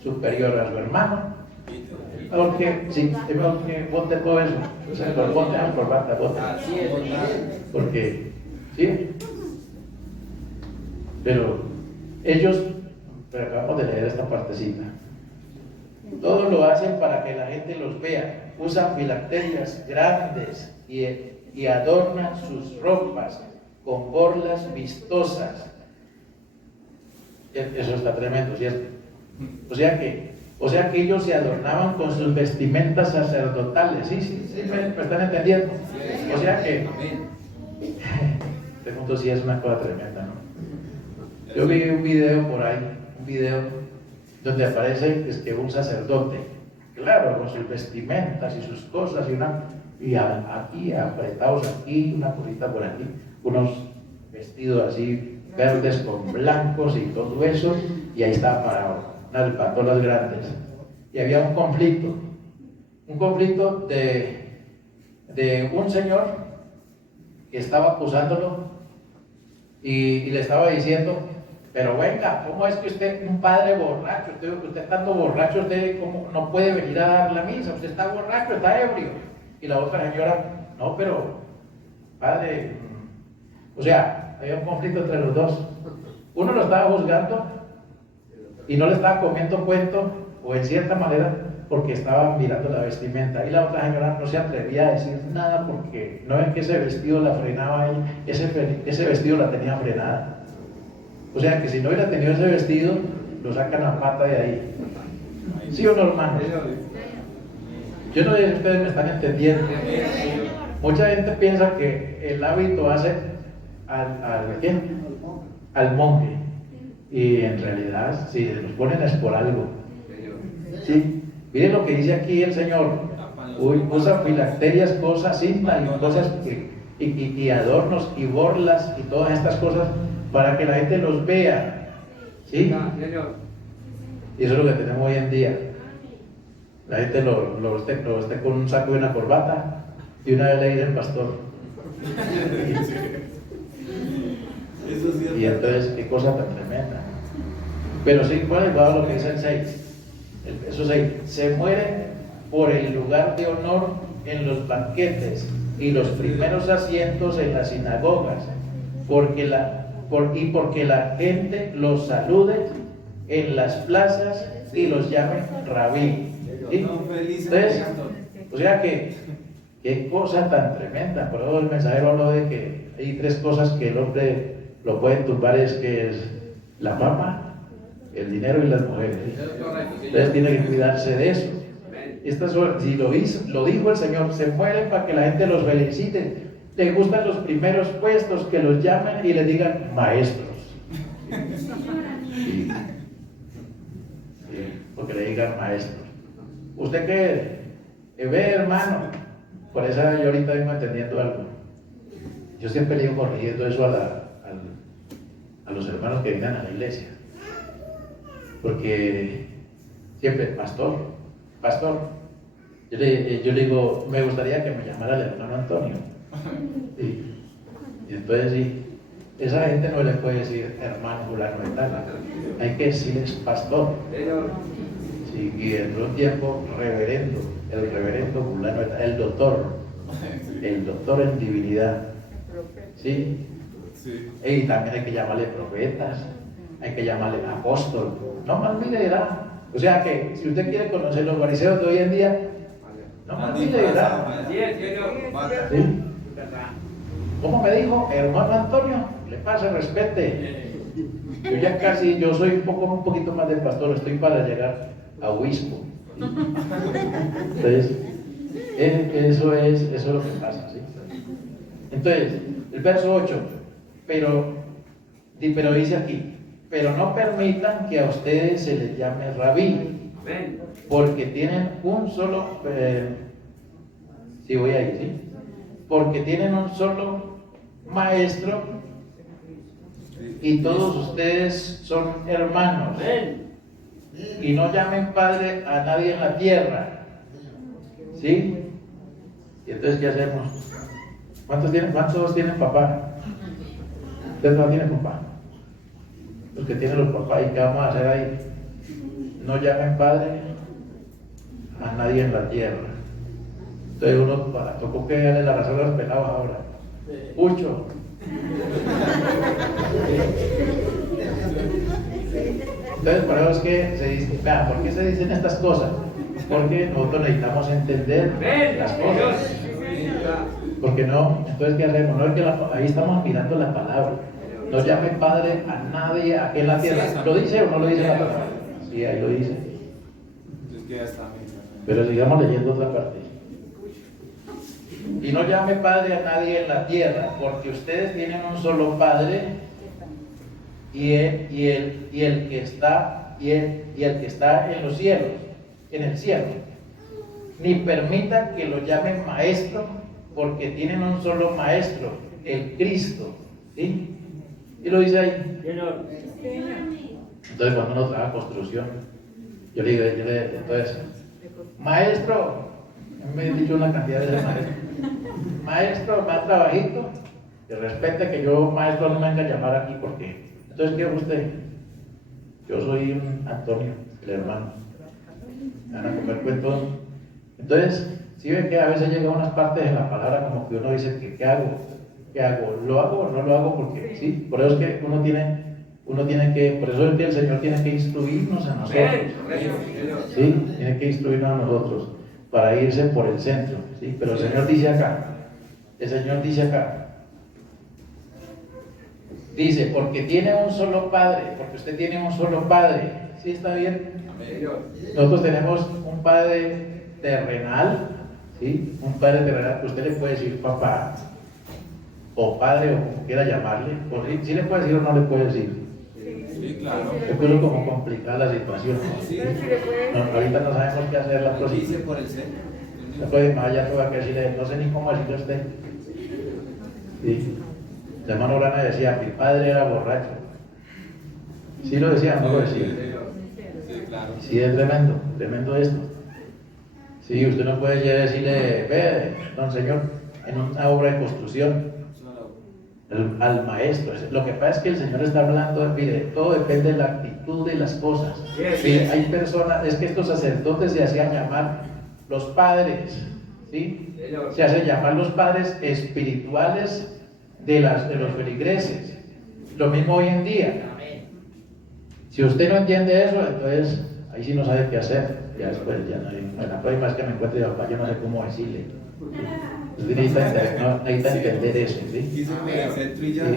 superior a su hermano, porque sí, es mejor que bote todo eso, o sea, bote la corbata, bote, porque, ¿sí? Pero acabamos de leer esta partecita. Todo lo hacen para que la gente los vea. usan filacterias grandes y adornan sus ropas con borlas vistosas. Eso está tremendo, ¿cierto? O sea que ellos se adornaban con sus vestimentas sacerdotales. ¿Sí? ¿Me están entendiendo? O sea que este mundo sí es una cosa tremenda, ¿no? Yo vi un video por ahí, donde aparece que un sacerdote, claro, con sus vestimentas y sus cosas y aquí apretados aquí, una cosita por aquí, unos vestidos así verdes con blancos y todo eso, y ahí estaba parado, unas patolas grandes. Y había un conflicto de un señor que estaba acusándolo y le estaba diciendo: pero venga, ¿cómo es que usted, un padre borracho, usted estando borracho, usted cómo no puede venir a dar la misa? Usted está borracho, está ebrio. Y la otra señora: no, pero padre, o sea, había un conflicto entre los dos. Uno lo estaba juzgando y no le estaba comiendo cuento, o en cierta manera, porque estaba mirando la vestimenta, y la otra señora no se atrevía a decir nada porque no ven que ese vestido la frenaba ahí, ese vestido la tenía frenada. O sea que si no hubiera tenido ese vestido, lo sacan a pata de ahí. ¿Sí o no, hermano? Yo no sé si ustedes me están entendiendo. Mucha gente piensa que el hábito hace al monje, y en realidad, si se los ponen es por algo. ¿Sí? Miren lo que dice aquí el Señor: usa filacterias, cosas, cinta y cosas y adornos y borlas y todas estas cosas para que la gente los vea. ¿Sí? Y eso es lo que tenemos hoy en día. La gente lo esté con un saco y una corbata, y una vez le dicen pastor. Y entonces, qué cosa tan tremenda. Pero sí, bueno, igual lo que dice el 6. Eso 6. Se mueren por el lugar de honor en los banquetes y los primeros asientos en las sinagogas, porque la gente los salude en las plazas y los llame rabí. ¿Sí? Entonces, o sea que, qué cosa tan tremenda. Por eso el mensajero habló de que hay 3 cosas que el hombre lo puede tumbar: es la fama, el dinero y las mujeres. Entonces tiene que cuidarse de eso. Si lo dijo el Señor: se mueren para que la gente los felicite. Le gustan los primeros puestos, que los llamen y les digan maestros. Sí. Sí, porque le digan maestros. ¿Usted qué ve, hermano? Por eso yo ahorita vengo entendiendo algo. Yo siempre le digo corrigiendo eso a los hermanos que vienen a la iglesia. Porque siempre, pastor. Yo le digo: me gustaría que me llamara el hermano Antonio. Sí. Y entonces, sí, esa gente no le puede decir hermano fulano de tal, hay que decirles pastor. Sí, y dentro de un tiempo reverendo, el reverendo fulano de tal, el doctor en divinidad. ¿Sí? Y también hay que llamarle profetas, hay que llamarle apóstol. No más mire edad. O sea que si usted quiere conocer los fariseos de hoy en día, no más mire edad. ¿Sí? ¿Cómo me dijo? Hermano Antonio, le pase, respete. Yo soy un poquito más del pastor, estoy para llegar a obispo. Entonces, eso es lo que pasa, ¿sí? Entonces, el verso 8, pero dice aquí: pero no permitan que a ustedes se les llame rabí, porque tienen un solo, voy ahí, ¿sí? Porque tienen un solo maestro y todos ustedes son hermanos. Y no llamen padre a nadie en la tierra. ¿Sí? Y entonces, ¿qué hacemos? ¿Cuántos tienen papá? ¿Ustedes no tienen papá? Los que tienen los papás, ¿y qué vamos a hacer ahí? No llamen padre a nadie en la tierra. Entonces uno tocó que darle la razón a los pelados ahora. Pucho. Entonces, por eso es que se dice, ¿por qué se dicen estas cosas? Porque nosotros necesitamos entender las cosas. Porque no, entonces ¿qué hacemos? No es que ahí estamos mirando la palabra. No llame padre a nadie aquí en la tierra. ¿Lo dice o no lo dice la palabra? Sí, ahí lo dice. Entonces queda hasta Pero sigamos leyendo otra parte. Y no llame padre a nadie en la tierra, porque ustedes tienen un solo padre, y el que está en los cielos, en el cielo. Ni permita que lo llamen maestro, porque tienen un solo maestro, el Cristo. ¿Sí? Y lo dice ahí. Entonces cuando uno trabaja construcción, yo le digo, entonces, maestro, me he dicho una cantidad de veces maestro, más trabajito, que respete que yo, maestro, no me venga a llamar aquí porque, entonces, ¿qué es usted? Yo soy un Antonio, el hermano. Me van a comer cuentos. Entonces, si ven que a veces llega unas partes de la palabra como que uno dice que ¿qué hago? ¿Qué hago? ¿Lo hago o no lo hago? Porque sí, por eso es que uno tiene que, por eso es que el Señor tiene que instruirnos a nosotros. Sí, tiene que instruirnos a nosotros para irse por el centro. ¿Sí? Pero el Señor dice acá, dice, porque tiene un solo Padre, porque usted tiene un solo Padre. ¿Sí está bien? Nosotros tenemos un Padre terrenal, ¿sí? Un Padre terrenal que usted le puede decir papá, o padre, o como quiera llamarle, o sí le puede decir o no le puede decir. Sí, claro. Se puso como complicada la situación. Sí. No, ahorita no sabemos qué hacer la próxima. Dice por el centro. Después más allá tuve que decirle, no sé ni cómo decirle a usted. Sí. El hermano Lana decía, mi padre era borracho. Sí lo decía, no lo decía. Sí, claro. Sí, es tremendo esto. Sí, usted no puede ya decirle, ve, don señor, en una obra de construcción, al maestro. Lo que pasa es que el Señor está hablando, mire, todo depende de la actitud de las cosas. Mire, hay personas, es que estos sacerdotes se hacían llamar los padres, ¿sí? Se hacen llamar los padres espirituales de los feligreses. Lo mismo hoy en día. Si usted no entiende eso, entonces ahí sí no sabe qué hacer. Ya después, ya no hay, bueno, la próxima vez que me encuentre de papá, yo no sé cómo decirle. Usted necesita entender eso, ¿sí? Dice por el centro y ya. Sí.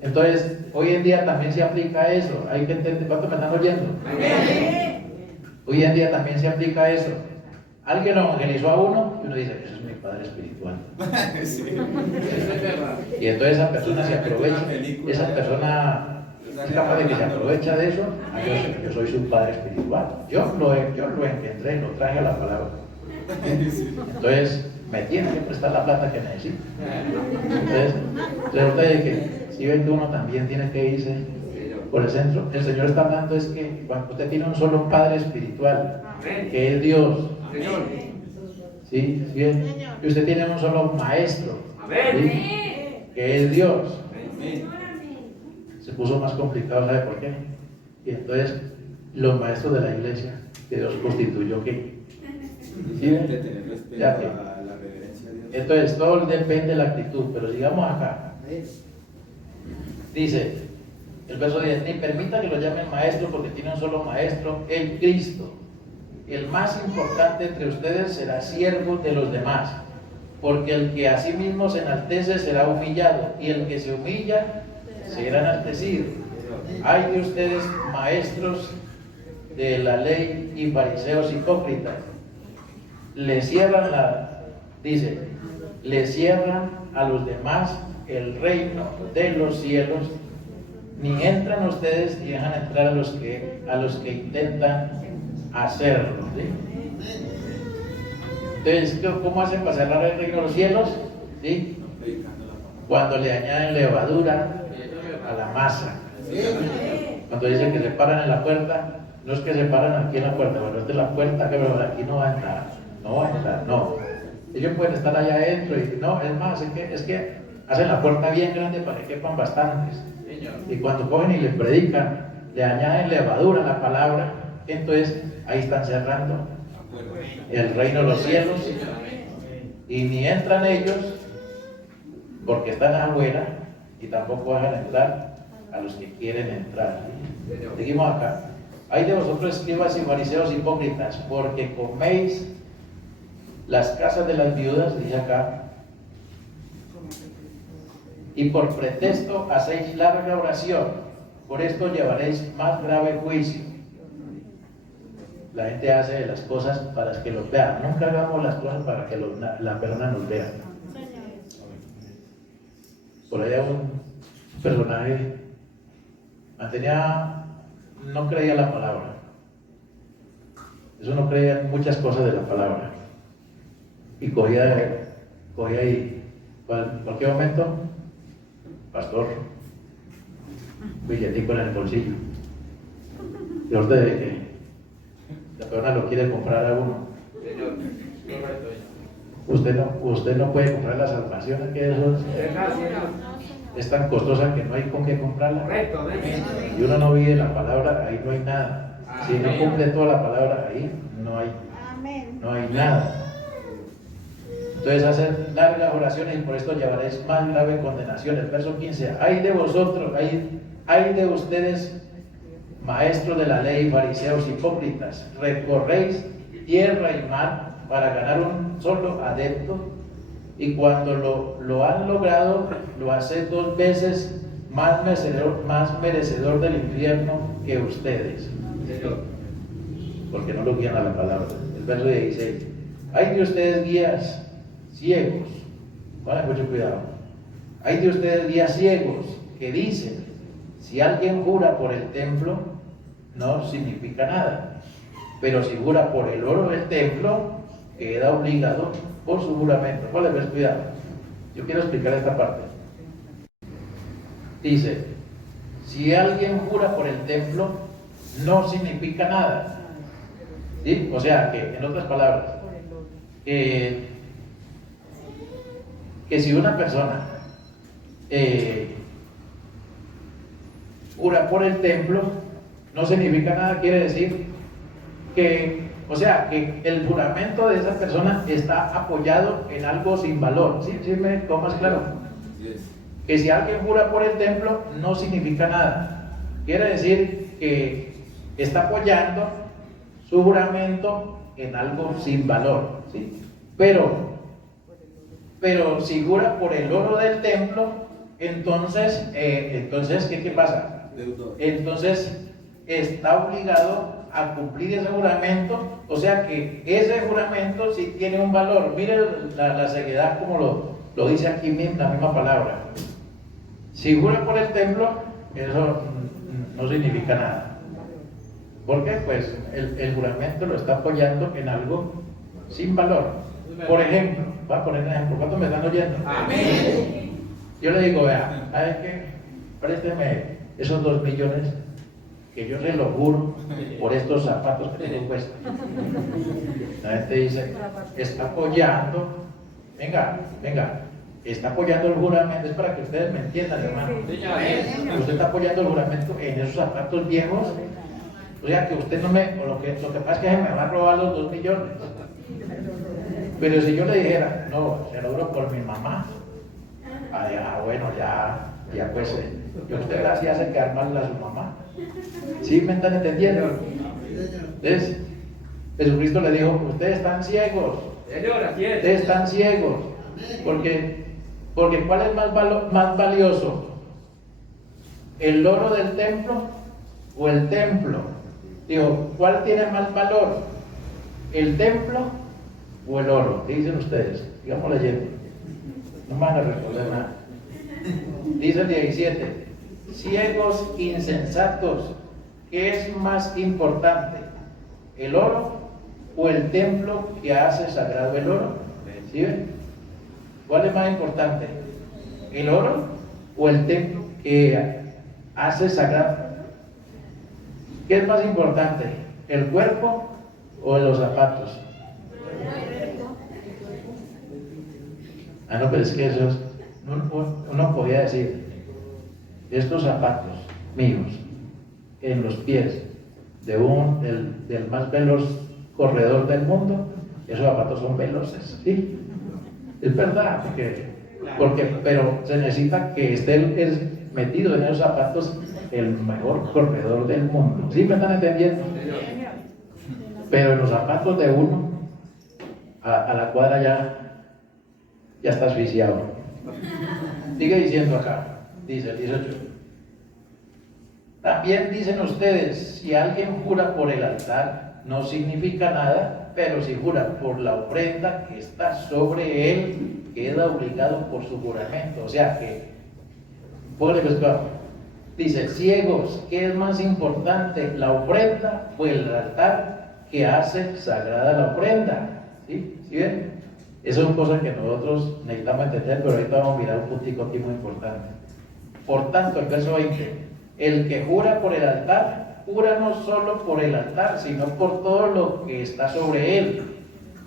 Entonces, hoy en día también se aplica eso. Hay que entender, ¿cuánto me están oyendo? Hoy en día también se aplica eso. Alguien lo evangelizó a uno y uno dice, eso es mi padre espiritual. Sí. Y entonces esa persona se aprovecha, esa persona es capaz de que se aprovecha de eso. Yo soy su padre espiritual. Yo lo engendré, lo traje a la palabra. Entonces, me tiene que prestar la plata que necesito. Entonces ustedes que si ven que uno también tiene que irse por el centro, el Señor está hablando es que cuando usted tiene un solo Padre espiritual, que es Dios, ¿sí? ¿Sí? Y usted tiene un solo Maestro, ¿sí? Que es Dios. Se puso más complicado, ¿sabe por qué? Y entonces los maestros de la iglesia que Dios constituyó, ¿qué? ¿Sí? De tener respeto Ya que. a la reverencia a Dios. Entonces todo depende de la actitud, pero sigamos acá. Dice el verso 10, ni permita que lo llamen maestro porque tiene un solo maestro, el Cristo. El más importante entre ustedes será siervo de los demás, porque el que a sí mismo se enaltece será humillado, y el que se humilla será enaltecido. Hay de ustedes maestros de la ley y fariseos hipócritas. Le cierran a los demás el reino de los cielos, ni entran ustedes ni dejan entrar a los que intentan hacerlo. ¿Sí? Entonces, ¿cómo hacen para cerrar el reino de los cielos? ¿Sí? Cuando le añaden levadura a la masa. Cuando dicen que se paran en la puerta, no es que se paran aquí en la puerta, bueno, esta es la puerta que aquí no va a entrar, no. Ellos pueden estar allá adentro y no, es más, es que hacen la puerta bien grande para que quepan bastantes. Y cuando cogen y le predican, le añaden levadura a la palabra, entonces ahí están cerrando el reino de los cielos y ni entran ellos porque están afuera y tampoco dejan entrar a los que quieren entrar. Seguimos acá. Hay de vosotros escribas y fariseos hipócritas, porque coméis las casas de las viudas, dice acá, y por pretexto hacéis larga oración, por esto llevaréis más grave juicio. La gente hace las cosas para que los vean. Nunca hagamos las cosas para que la persona nos vea. Por allá un personaje no creía la palabra. Eso no creía en muchas cosas de la palabra. Y cogía y en cualquier momento, pastor, billetico en el bolsillo. Y ahorita de que la persona lo quiere comprar a uno. Señor, correcto, señor. Usted no puede comprar la salvación, que eso es tan costosa que no hay con qué comprarla. Correcto, amén. Y uno no vive la palabra, ahí no hay nada. Si no cumple toda la palabra, ahí no hay nada. Entonces hacen largas oraciones y por esto llevaréis más grave condenación. El verso 15, ay de vosotros, ay de ustedes, maestros de la ley, fariseos hipócritas, recorréis tierra y mar para ganar un solo adepto, y cuando lo han logrado, lo hacéis 2 veces más merecedor del infierno que ustedes. Señor. Porque no lo guían a la palabra. El verso 16, hay de ustedes guías ciegos, pongan mucho cuidado, hay de ustedes guías ciegos que dicen, si alguien jura por el templo, no significa nada, pero si jura por el oro del templo, queda obligado por su juramento. Pongan cuidado, yo quiero explicar esta parte. Dice, si alguien jura por el templo, no significa nada, ¿sí? O sea, que en otras palabras, que si una persona jura por el templo, no significa nada, quiere decir que, o sea, que el juramento de esa persona está apoyado en algo sin valor. ¿Sí me tomas claro? Que si alguien jura por el templo, no significa nada. Quiere decir que está apoyando su juramento en algo sin valor, ¿sí? Pero si jura por el oro del templo, entonces ¿qué pasa? Entonces está obligado a cumplir ese juramento, o sea que ese juramento sí tiene un valor. Mire la ceguedad como lo dice aquí mismo, la misma palabra. Si jura por el templo, eso no significa nada. ¿Por qué? Pues el juramento lo está apoyando en algo sin valor. Por ejemplo, voy a poner un ejemplo. ¿Cuántos me están oyendo? Amén. Yo le digo, vea, ¿sabes qué? Présteme esos 2 millones que yo se lo juro por estos zapatos que tengo puestos. La gente dice, está apoyando, venga, está apoyando el juramento, es para que ustedes me entiendan, hermano. Usted está apoyando el juramento en esos zapatos viejos, o sea que usted no lo que pasa es que se me va a robar los 2 millones. Pero si yo le dijera, no, se lo juro por mi mamá, bueno, ya pues, usted la hacía hace quedar mal a su mamá. ¿Sí me están entendiendo? Entonces, Jesucristo le dijo, ustedes están ciegos. Señor, así es. Ustedes están ciegos. Porque ¿cuál es más valioso? ¿El oro del templo o el templo? Digo, ¿cuál tiene más valor? ¿El templo o el oro? ¿Qué dicen ustedes? Sigamos leyendo. No van a responder nada. Dice el 17, ciegos insensatos, ¿qué es más importante? ¿El oro o el templo que hace sagrado el oro? ¿Sí ven? ¿Cuál es más importante? ¿El oro o el templo que hace sagrado? ¿Qué es más importante? ¿El cuerpo o los zapatos? No, pero es que eso uno podía decir, estos zapatos míos en los pies del más veloz corredor del mundo, esos zapatos son veloces, ¿sí? Es verdad, pero se necesita que esté metido en esos zapatos el mejor corredor del mundo. ¿Sí me están entendiendo? Pero en los zapatos de uno, a la cuadra ya está asfixiado. Sigue diciendo acá, dice el 18. También dicen ustedes, si alguien jura por el altar, no significa nada, pero si jura por la ofrenda que está sobre él, queda obligado por su juramento. O sea que, dice, ciegos, ¿qué es más importante, la ofrenda o el altar que hace sagrada la ofrenda? ¿Sí? ¿Sí ven? Esas son cosas que nosotros necesitamos entender, pero ahorita vamos a mirar un puntico aquí muy importante. Por tanto, el verso 20, el que jura por el altar, jura no solo por el altar, sino por todo lo que está sobre él.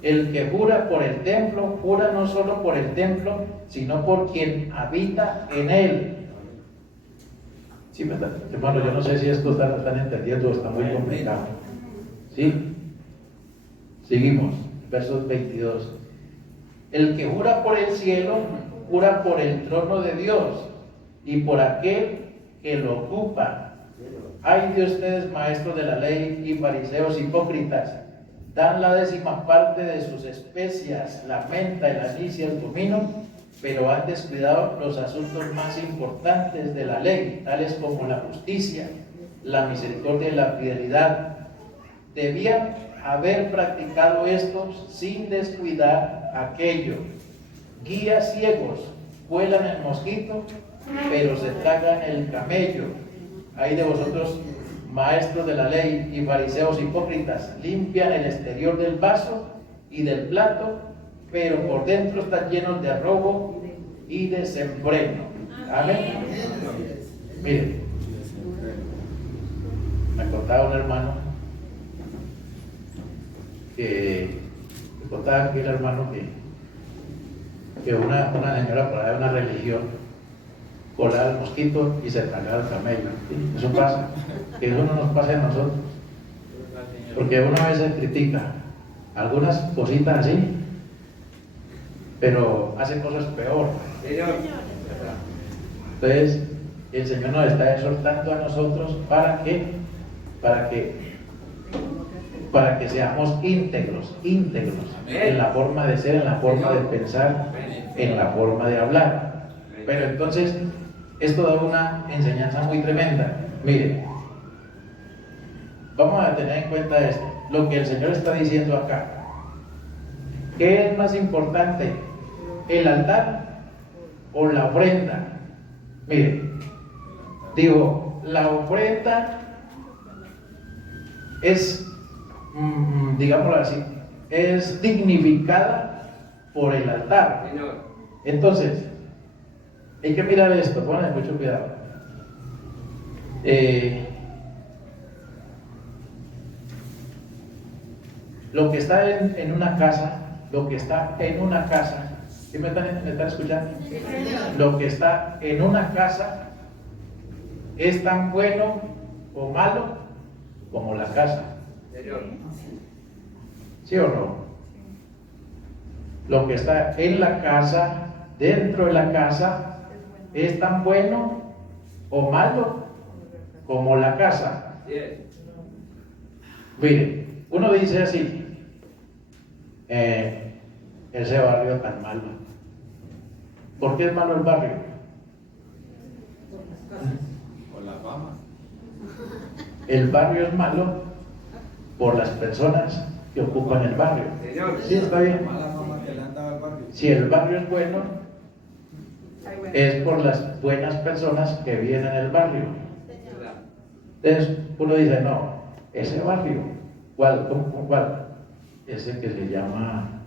El que jura por el templo, jura no solo por el templo, sino por quien habita en él. Sí, ¿verdad? Hermano, yo no sé si esto están entendiendo o está muy complicado. ¿Sí? Seguimos, versos 22. El que jura por el cielo, jura por el trono de Dios y por aquel que lo ocupa. Ay de ustedes, maestros de la ley y fariseos hipócritas, dan la 10ª de sus especias, la menta, el anís y el comino, pero han descuidado los asuntos más importantes de la ley, tales como la justicia, la misericordia y la fidelidad. Debían haber practicado estos sin descuidar aquello. Guías ciegos vuelan el mosquito, pero se tragan el camello. Ay de vosotros, maestros de la ley y fariseos hipócritas, limpian el exterior del vaso y del plato, pero por dentro están llenos de robo y desenfreno. Amén. Miren, me contaba un hermano que una señora por allá de una religión colaba el mosquito y se tragaba el camello. Eso pasa, que eso no nos pasa a nosotros, porque una vez se critica algunas cositas así, pero hace cosas peor. Entonces el Señor nos está exhortando a nosotros para que seamos íntegros en la forma de ser, en la forma de pensar, en la forma de hablar. Pero entonces esto da una enseñanza muy tremenda. Miren, vamos a tener en cuenta esto, lo que el Señor está diciendo acá. ¿Qué es más importante, el altar o la ofrenda? Miren, digo, la ofrenda es, digámoslo así, es dignificada por el altar. Entonces, hay que mirar esto, ponle mucho cuidado. Lo que está en una casa, ¿sí me están escuchando? Lo que está en una casa es tan bueno o malo como la casa. ¿Sí o no? Lo que está en la casa, dentro de la casa, es tan bueno o malo como la casa. Mire, uno dice así, ese barrio tan malo. ¿Por qué es malo el barrio? Por la fama. El barrio es malo por las personas que ocupan el barrio. Sí, está bien. Mala fama que le han dado al barrio. Si el barrio es bueno, es por las buenas personas que viven en el barrio. Entonces uno dice, no, ese barrio, ¿cuál? Ese que se llama,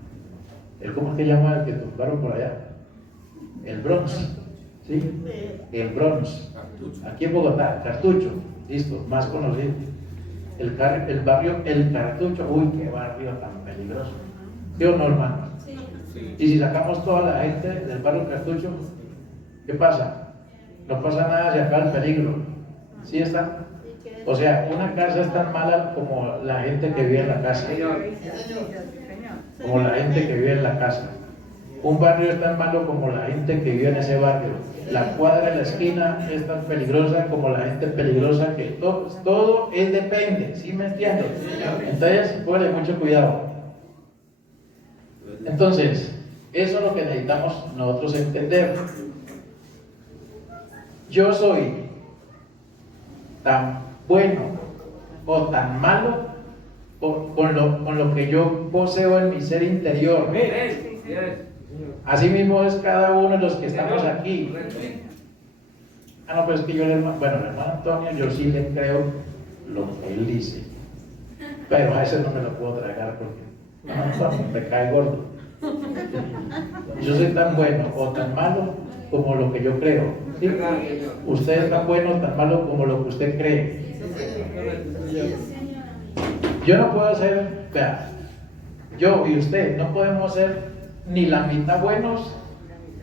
¿cómo es que llama el que tumbaron por allá? El Bronx, ¿sí? El Bronx, aquí en Bogotá, Cartucho, listo, más conocido. El barrio El Cartucho, uy, qué barrio tan peligroso. ¿Sí o no, hermano? Sí. Y si sacamos toda la gente del barrio Cartucho, ¿qué pasa? No pasa nada, se acaba el peligro. ¿Sí está? O sea, una casa es tan mala como la gente que vive en la casa. Como la gente que vive en la casa. Un barrio es tan malo como la gente que vive en ese barrio. La cuadra de la esquina es tan peligrosa como la gente peligrosa que todo es depende, ¿sí me entiendes? Entonces, ponle mucho cuidado. Entonces, eso es lo que necesitamos nosotros entender. Yo soy tan bueno o tan malo con lo que yo poseo en mi ser interior. Así mismo es cada uno de los que estamos aquí. No, pues es que yo el hermano Antonio, yo sí le creo lo que él dice, pero a ese no me lo puedo tragar porque me cae gordo. Yo soy tan bueno o tan malo como lo que yo creo, ¿sí? Usted es tan bueno o tan malo como lo que usted cree. Yo no puedo ser, vea, yo y usted no podemos ser ni la mitad buenos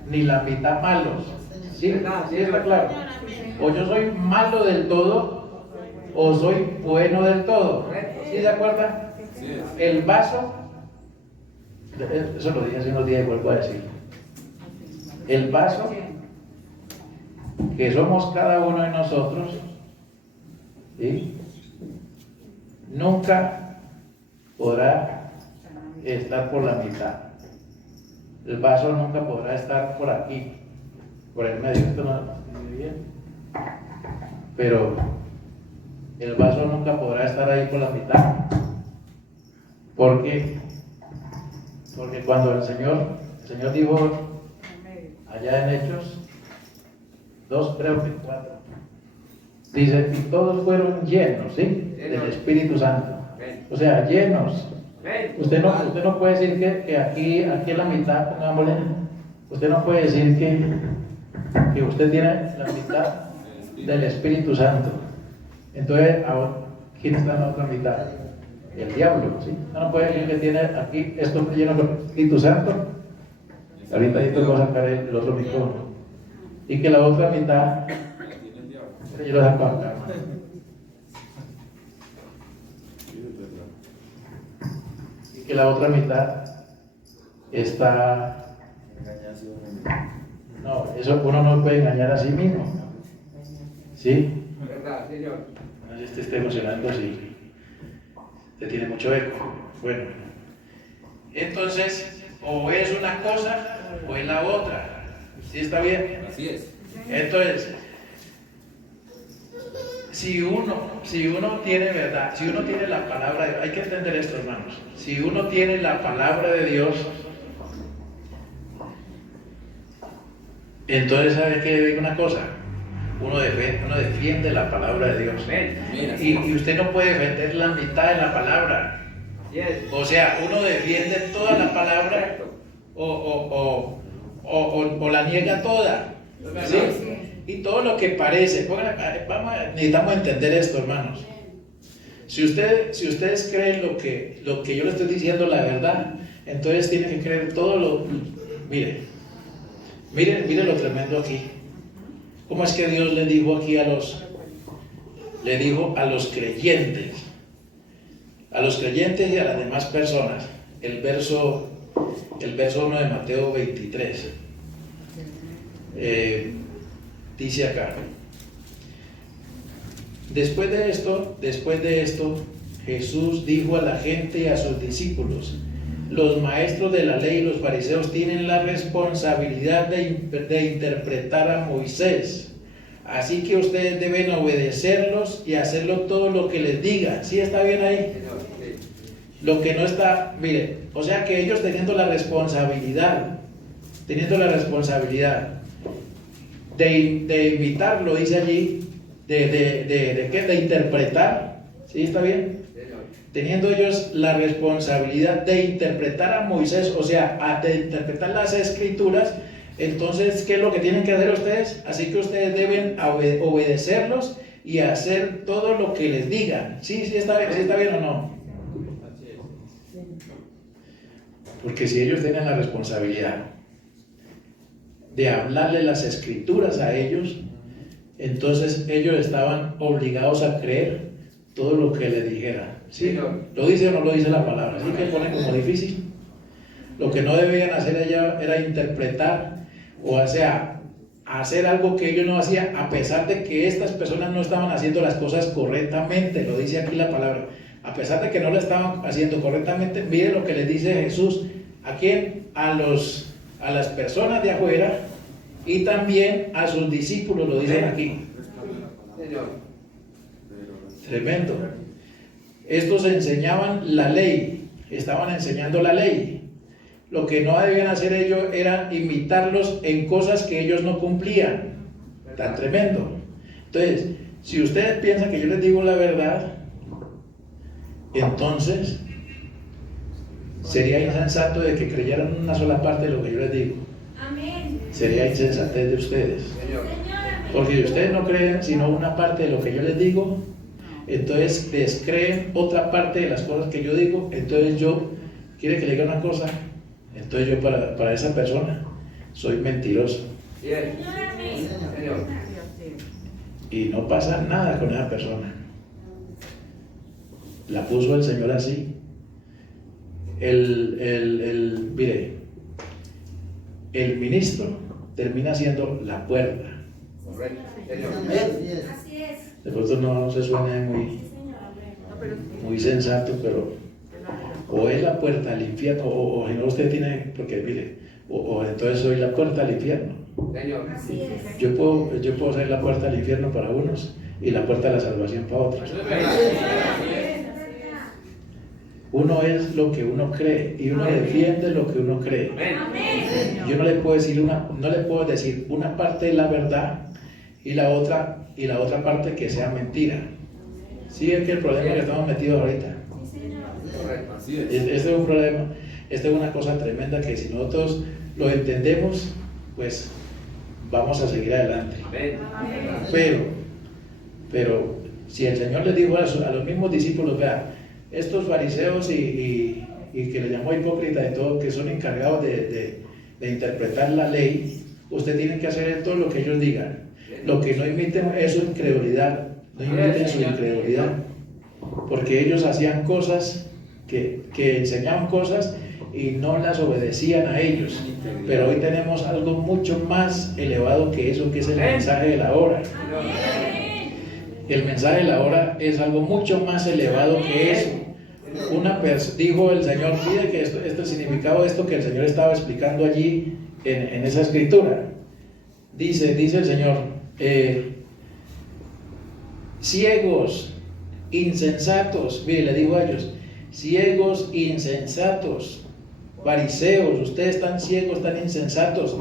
ni la mitad malos. ¿Sí? ¿Sí está claro? O yo soy malo del todo o soy bueno del todo. ¿Sí se acuerdan? El vaso, eso lo dije hace unos días y vuelvo a decir. El vaso que somos cada uno de nosotros, ¿sí? Nunca podrá estar por la mitad. El vaso nunca podrá estar por aquí, por el medio. Esto no se bien. Pero el vaso nunca podrá estar ahí por la mitad. ¿Por qué? Porque cuando el Señor dijo allá en Hechos 2, creo que 4, dice, y todos fueron llenos, ¿sí? Del Espíritu Santo. O sea, llenos. Usted no puede decir que aquí en la mitad, pongámosle, usted no puede decir que usted tiene la mitad del Espíritu Santo. Entonces, ahora, ¿quién está en la otra mitad? El diablo, ¿sí? No puede decir que tiene aquí esto lleno con el Espíritu Santo. Ahorita yo voy a sacar el otro micrófono. Y que la otra mitad, yo lo saco acá, hermano. Que la otra mitad está... No, eso uno no puede engañar a sí mismo. ¿Sí? ¿Verdad, señor? No sé si te está emocionando, sí. Te tiene mucho eco. Bueno. Entonces, o es una cosa o es la otra. ¿Sí está bien? Así es. Entonces, si uno tiene verdad, si uno tiene la palabra de Dios, hay que entender esto, hermanos. Si uno tiene la palabra de Dios, entonces, ¿sabe qué? Digo una cosa, uno defiende la palabra de Dios. Y usted no puede defender la mitad de la palabra. O sea, uno defiende toda la palabra o la niega toda. ¿Sí? Y todo lo que parece, necesitamos entender esto, hermanos. Si ustedes creen lo que yo les estoy diciendo, la verdad, entonces tienen que creer todo lo. Miren lo tremendo aquí. ¿Cómo es que Dios le dijo aquí a los creyentes y a las demás personas? El verso 1 de Mateo 23. Dice acá, después de esto, Jesús dijo a la gente y a sus discípulos, los maestros de la ley y los fariseos tienen la responsabilidad de interpretar a Moisés, así que ustedes deben obedecerlos y hacerlo todo lo que les diga. ¿Sí está bien ahí? Lo que no está, mire, o sea que ellos teniendo la responsabilidad de invitarlo, dice allí, de interpretar, ¿sí está bien? Teniendo ellos la responsabilidad de interpretar a Moisés, o sea, de interpretar las escrituras, entonces, ¿qué es lo que tienen que hacer ustedes? Así que ustedes deben obedecerlos y hacer todo lo que les digan. ¿Sí está bien o no? Porque si ellos tienen la responsabilidad de hablarle las escrituras a ellos, entonces ellos estaban obligados a creer todo lo que le dijera. ¿Sí? ¿Lo dice o no lo dice la palabra? ¿Sí que pone como difícil? Lo que no debían hacer allá era interpretar, o sea, hacer algo que ellos no hacían, a pesar de que estas personas no estaban haciendo las cosas correctamente. Lo dice aquí la palabra. A pesar de que no lo estaban haciendo correctamente, mire lo que les dice Jesús. ¿A quién? A las personas de afuera y también a sus discípulos, lo dicen aquí. Tremendo. Estos enseñaban la ley, estaban enseñando la ley. Lo que no debían hacer ellos era imitarlos en cosas que ellos no cumplían. Tan tremendo. Entonces, si ustedes piensan que yo les digo la verdad, entonces sería insensato de que creyeran una sola parte de lo que yo les digo. Amén. Sería insensatez de ustedes. Porque si ustedes no creen sino una parte de lo que yo les digo, entonces descreen otra parte de las cosas que yo digo. Entonces yo, ¿quiere que le diga una cosa? Entonces yo para esa persona soy mentiroso. Y no pasa nada con esa persona. La puso el Señor así. Mire, el ministro termina siendo la puerta. Correcto. Así es. De pronto no se suena muy sensato, pero o es la puerta al infierno, o si no usted tiene, porque mire, o entonces soy la puerta al infierno. Señor. Así es. Yo puedo ser la puerta al infierno para unos y la puerta a la salvación para otros. Uno es lo que uno cree y uno defiende lo que uno cree. Amén. Yo no le puedo decir una parte de la verdad y la otra parte que sea mentira. Sí, es que el problema que estamos metidos ahorita. Correcto. Así es. Este es un problema, esta es una cosa tremenda que si nosotros lo entendemos, pues vamos a seguir adelante. Amén. Pero si el Señor les dijo a los mismos discípulos, vea, estos fariseos y que le llamó hipócrita y todo, que son encargados de interpretar la ley, usted tiene que hacer todo lo que ellos digan. Lo que no imiten es su incredulidad, no imiten su incredulidad, porque ellos hacían cosas, que enseñaban cosas y no las obedecían a ellos. Pero hoy tenemos algo mucho más elevado que eso, que es el mensaje de la hora. El mensaje de la hora es algo mucho más elevado que eso. Dijo el Señor, pide que esto significado de esto que el Señor estaba explicando allí en esa escritura. Dice el Señor, ciegos, insensatos, mire, le digo a ellos, ciegos, insensatos, fariseos, ustedes están ciegos, están insensatos.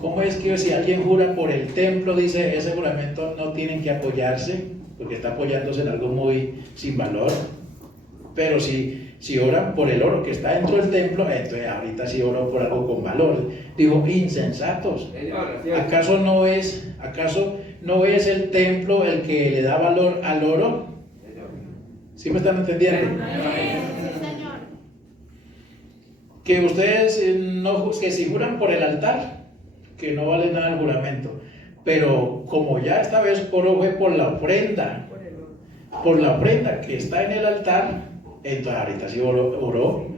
¿Cómo es que si alguien jura por el templo, dice, ese juramento no tienen que apoyarse, porque está apoyándose en algo muy sin valor? Pero si oran por el oro que está dentro del templo, entonces ahorita sí oran por algo con valor. Digo, insensatos. ¿Acaso no es el templo el que le da valor al oro? ¿Sí me están entendiendo? Que ustedes que si juran por el altar, que no vale nada el juramento. Pero como ya esta vez oro fue por la ofrenda que está en el altar, entonces ahorita sí oró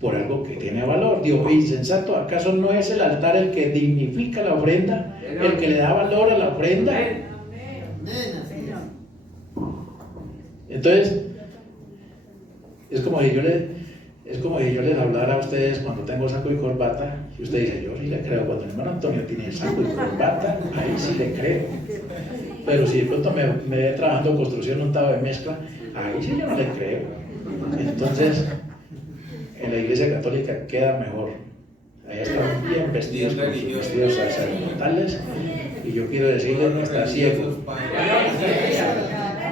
por algo que tiene valor. Digo, insensato, ¿acaso no es el altar el que dignifica la ofrenda, el que le da valor a la ofrenda? Entonces, es como si yo les hablara a ustedes cuando tengo saco y corbata, y usted dice, yo sí le creo. Cuando el hermano Antonio tiene saco y corbata, ahí sí le creo. Pero si de pronto me ve trabajando en construcción untado de mezcla, ahí sí yo no le creo. Entonces, en la iglesia católica queda mejor. Allá están bien vestidos con sus vestidos sacerdotales, y yo quiero decirles, no está ciego.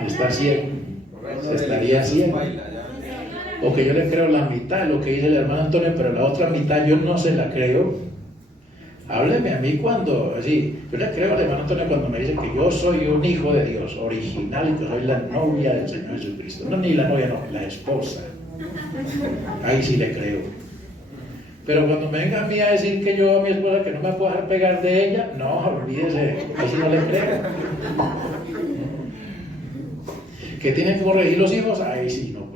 Está ciego. Estaría ciego. O que yo le creo la mitad de lo que dice el hermano Antonio, pero la otra mitad yo no se la creo. Hábleme a mí cuando, sí, yo le creo al hermano Antonio cuando me dice que yo soy un hijo de Dios, original, y que soy la novia del Señor Jesucristo. No, ni la novia, no, la esposa. Ahí sí le creo. Pero cuando me venga a mí a decir que yo a mi esposa que no me puedo dejar pegar de ella, no, olvídese, ahí sí no le creo. Que tienen que corregir los hijos, ahí sí, no,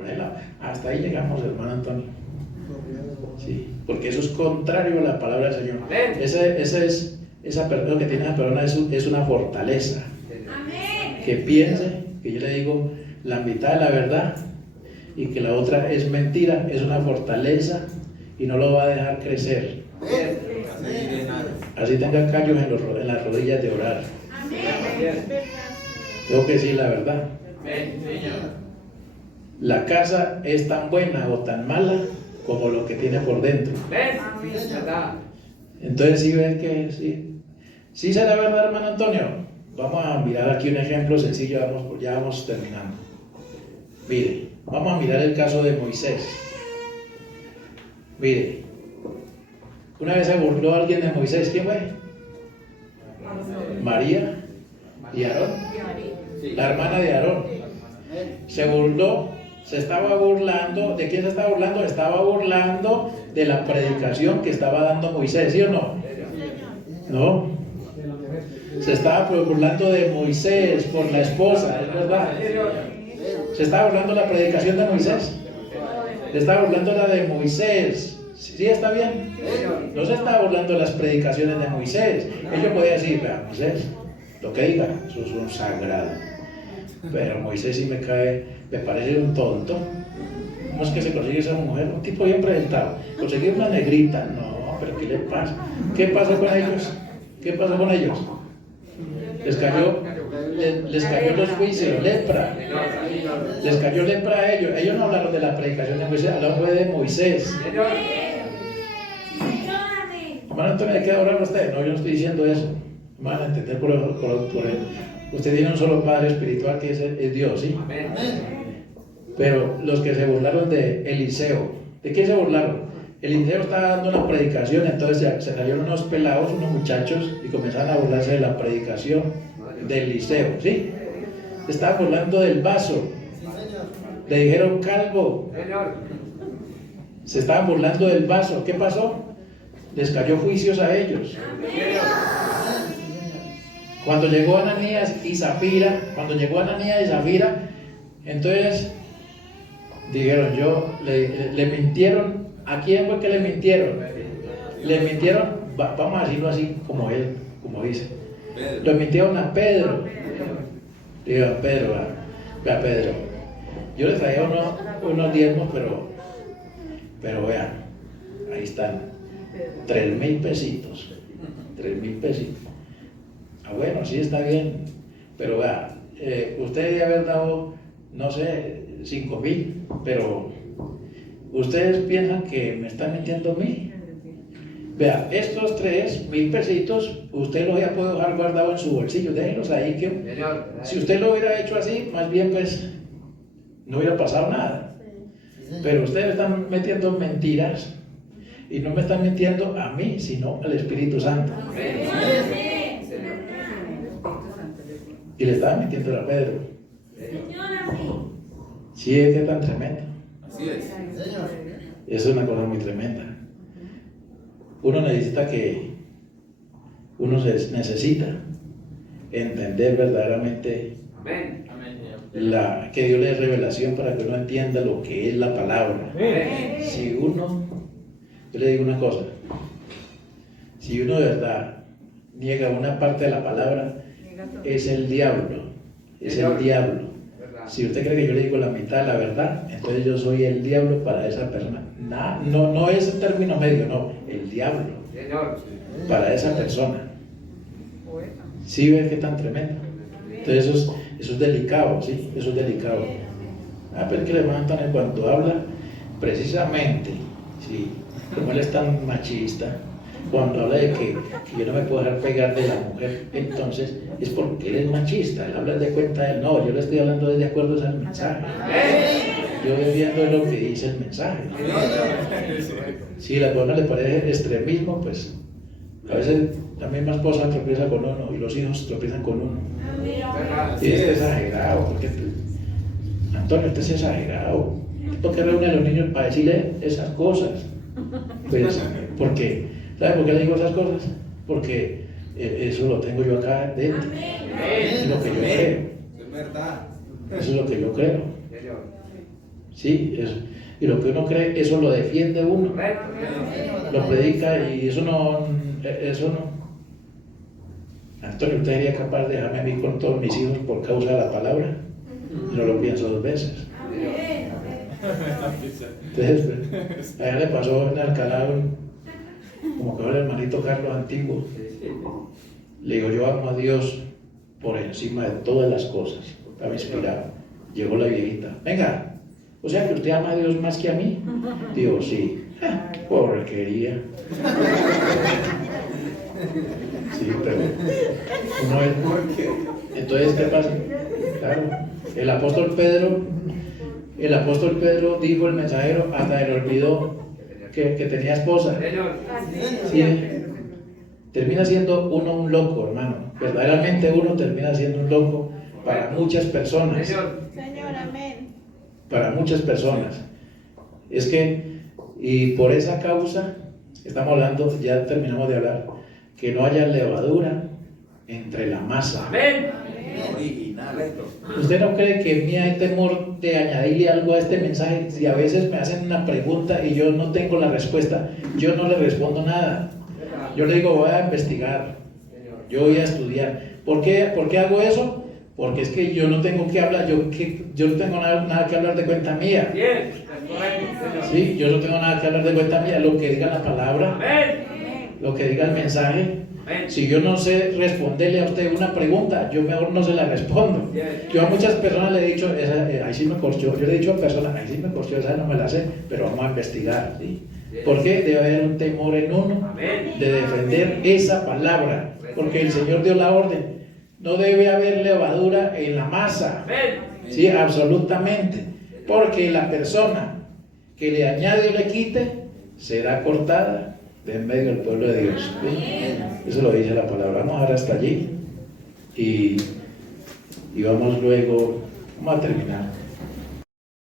hasta ahí llegamos, hermano Antonio. Sí, porque eso es contrario a la palabra del Señor. Amén. Esa persona que tiene esa persona es una fortaleza. Amén. Que piense que yo le digo la mitad de la verdad y que la otra es mentira, es una fortaleza y no lo va a dejar crecer. Así tenga callos en las rodillas de orar. Amén. Tengo que decir la verdad. Amén, Señor. La casa es tan buena o tan mala como lo que tiene por dentro. Amén. ¿Verdad? Entonces sí ven que sí. Sí será verdad, hermano Antonio. Vamos a mirar aquí un ejemplo sencillo, ya vamos terminando. Mire, vamos a mirar el caso de Moisés. Mire, una vez se burló alguien de Moisés, ¿quién fue? María y Aarón, la hermana de Aarón. Se burló, se estaba burlando, ¿de quién se estaba burlando? Estaba burlando de la predicación que estaba dando Moisés, ¿sí o no? No. Se estaba burlando de Moisés por la esposa, es verdad. Se estaba burlando de la predicación de Moisés. Se estaba burlando de la de Moisés. ¿Sí está bien? No se estaba burlando de las predicaciones de Moisés. Ellos podían decir, vea, Moisés, lo que diga, eso es un sagrado. Pero Moisés sí me parece un tonto. ¿Cómo es que se consigue esa mujer? Un tipo bien presentado. Conseguir una negrita, no, pero ¿qué le pasa? ¿Qué pasó con ellos? ¿Qué pasó con ellos? Les cayó los juicios, lepra. Les cayó lepra a ellos. Ellos no hablaron de la predicación de Moisés, hablaron de Moisés. Hermano Antonio, ¿de qué hablar usted? No, yo no estoy diciendo eso. Van a entender por él. Usted tiene un solo Padre espiritual que es Dios, ¿sí? Pero los que se burlaron de Eliseo, ¿de quién se burlaron? Eliseo estaba dando una predicación, entonces se salieron unos pelados, unos muchachos, y comenzaron a burlarse de la predicación de Eliseo, ¿sí? Se estaba burlando del vaso. Le dijeron calvo. Se estaban burlando del vaso. ¿Qué pasó? Les cayó juicios a ellos. Cuando llegó Ananías y Zafira, entonces dijeron, le mintieron. ¿A quién fue que le mintieron? Le mintieron, vamos a decirlo así como él, como dice. Le mintieron a Pedro. Digo, a Pedro, vea Pedro. Yo le traía unos diezmos, pero vean, ahí están. 3,000 pesitos. 3,000 pesitos. Ah, bueno, sí está bien. Pero vea, usted debe haber dado, no sé, 5,000, pero ustedes piensan que me están mintiendo a mí. Vea, estos 3,000 pesitos, usted los había podido dejar guardados en su bolsillo. Déjenlos ahí, que si usted lo hubiera hecho así, más bien pues no hubiera pasado nada. Pero ustedes están metiendo mentiras. Y no me están mintiendo a mí, sino al Espíritu Santo. Y le estaban mintiendo a Pedro. Sí, es que es tan tremendo. Así es. Eso es una cosa muy tremenda. Uno necesita entender verdaderamente que Dios le dé revelación para que uno entienda lo que es la palabra. Si yo le digo una cosa, si uno de verdad niega una parte de la palabra, es el diablo, Si usted cree que yo le digo la mitad de la verdad, entonces yo soy el diablo para esa persona. No es el término medio, no, el diablo para esa persona. ¿Sí ves qué tan tremendo? Entonces eso es delicado, ¿sí? Eso es delicado. Pero es que le levantan en cuanto habla, precisamente, ¿sí? Como él es tan machista, cuando habla de que yo no me puedo dejar pegar de la mujer, entonces es porque él es machista. Él habla de cuenta de él. No, yo le estoy hablando de acuerdo al mensaje. Yo estoy viendo lo que dice el mensaje. Si a la persona le parece extremismo, pues a veces la misma esposa tropieza con uno y los hijos tropiezan con uno. Y este es exagerado, porque Antonio, este es exagerado. ¿Por qué reúne a los niños para decirle esas cosas? Pues, porque, ¿sabe por qué le digo esas cosas? Porque eso lo tengo yo acá dentro. Es lo que yo creo. Es verdad. Eso es lo que yo creo. Sí, eso. Y lo que uno cree, eso lo defiende uno. Correcto. Lo predica y eso no. Antonio, ¿usted sería capaz de dejarme a mí con todos mis hijos por causa de la palabra? Y no lo pienso dos veces. Entonces, pues, a ella le pasó en Alcalá, como que era el hermanito Carlos Antiguo. Le digo, yo amo a Dios por encima de todas las cosas. Estaba inspirado. Llegó la viejita. Venga, o sea que usted ama a Dios más que a mí. Digo, sí. Porquería. Sí, pero uno es. Entonces, ¿qué pasa? Claro, el apóstol Pedro dijo el mensajero, hasta le olvidó que tenía esposa. Señor. Sí, termina siendo uno un loco, hermano. Verdaderamente uno termina siendo un loco para muchas personas. Señor. Señor, amén. Para muchas personas. Es que, y por esa causa, estamos hablando, ya terminamos de hablar, que no haya levadura entre la masa. Amén. Original esto. ¿Usted no cree que en mí hay temor de añadirle algo a este mensaje? Si a veces me hacen una pregunta y yo no tengo la respuesta, yo no le respondo nada. Yo le digo, voy a investigar, yo voy a estudiar. ¿Por qué hago eso? Porque es que yo no tengo que hablar, yo no tengo nada que hablar de cuenta mía. Bien. Es correcto, Señor. Sí, yo no tengo nada que hablar de cuenta mía, lo que diga la palabra, Amén. lo que diga el mensaje. Amén. Si yo no sé responderle a usted una pregunta, yo mejor no se la respondo. Bien. Yo a muchas personas le he dicho, ahí sí me corchó, yo le he dicho a personas, ahí sí me corchó, esa no me la sé, pero vamos a investigar. ¿Sí? ¿Por qué? Debe haber un temor en uno Amén. de defender esa palabra, porque el Señor dio la orden. No debe haber levadura en la masa. Amén. Sí, absolutamente. Porque la persona que le añade o le quite será cortada de en medio del pueblo de Dios. ¿Sí? Eso lo dice la palabra. Vamos ahora hasta allí y vamos luego, vamos a terminar.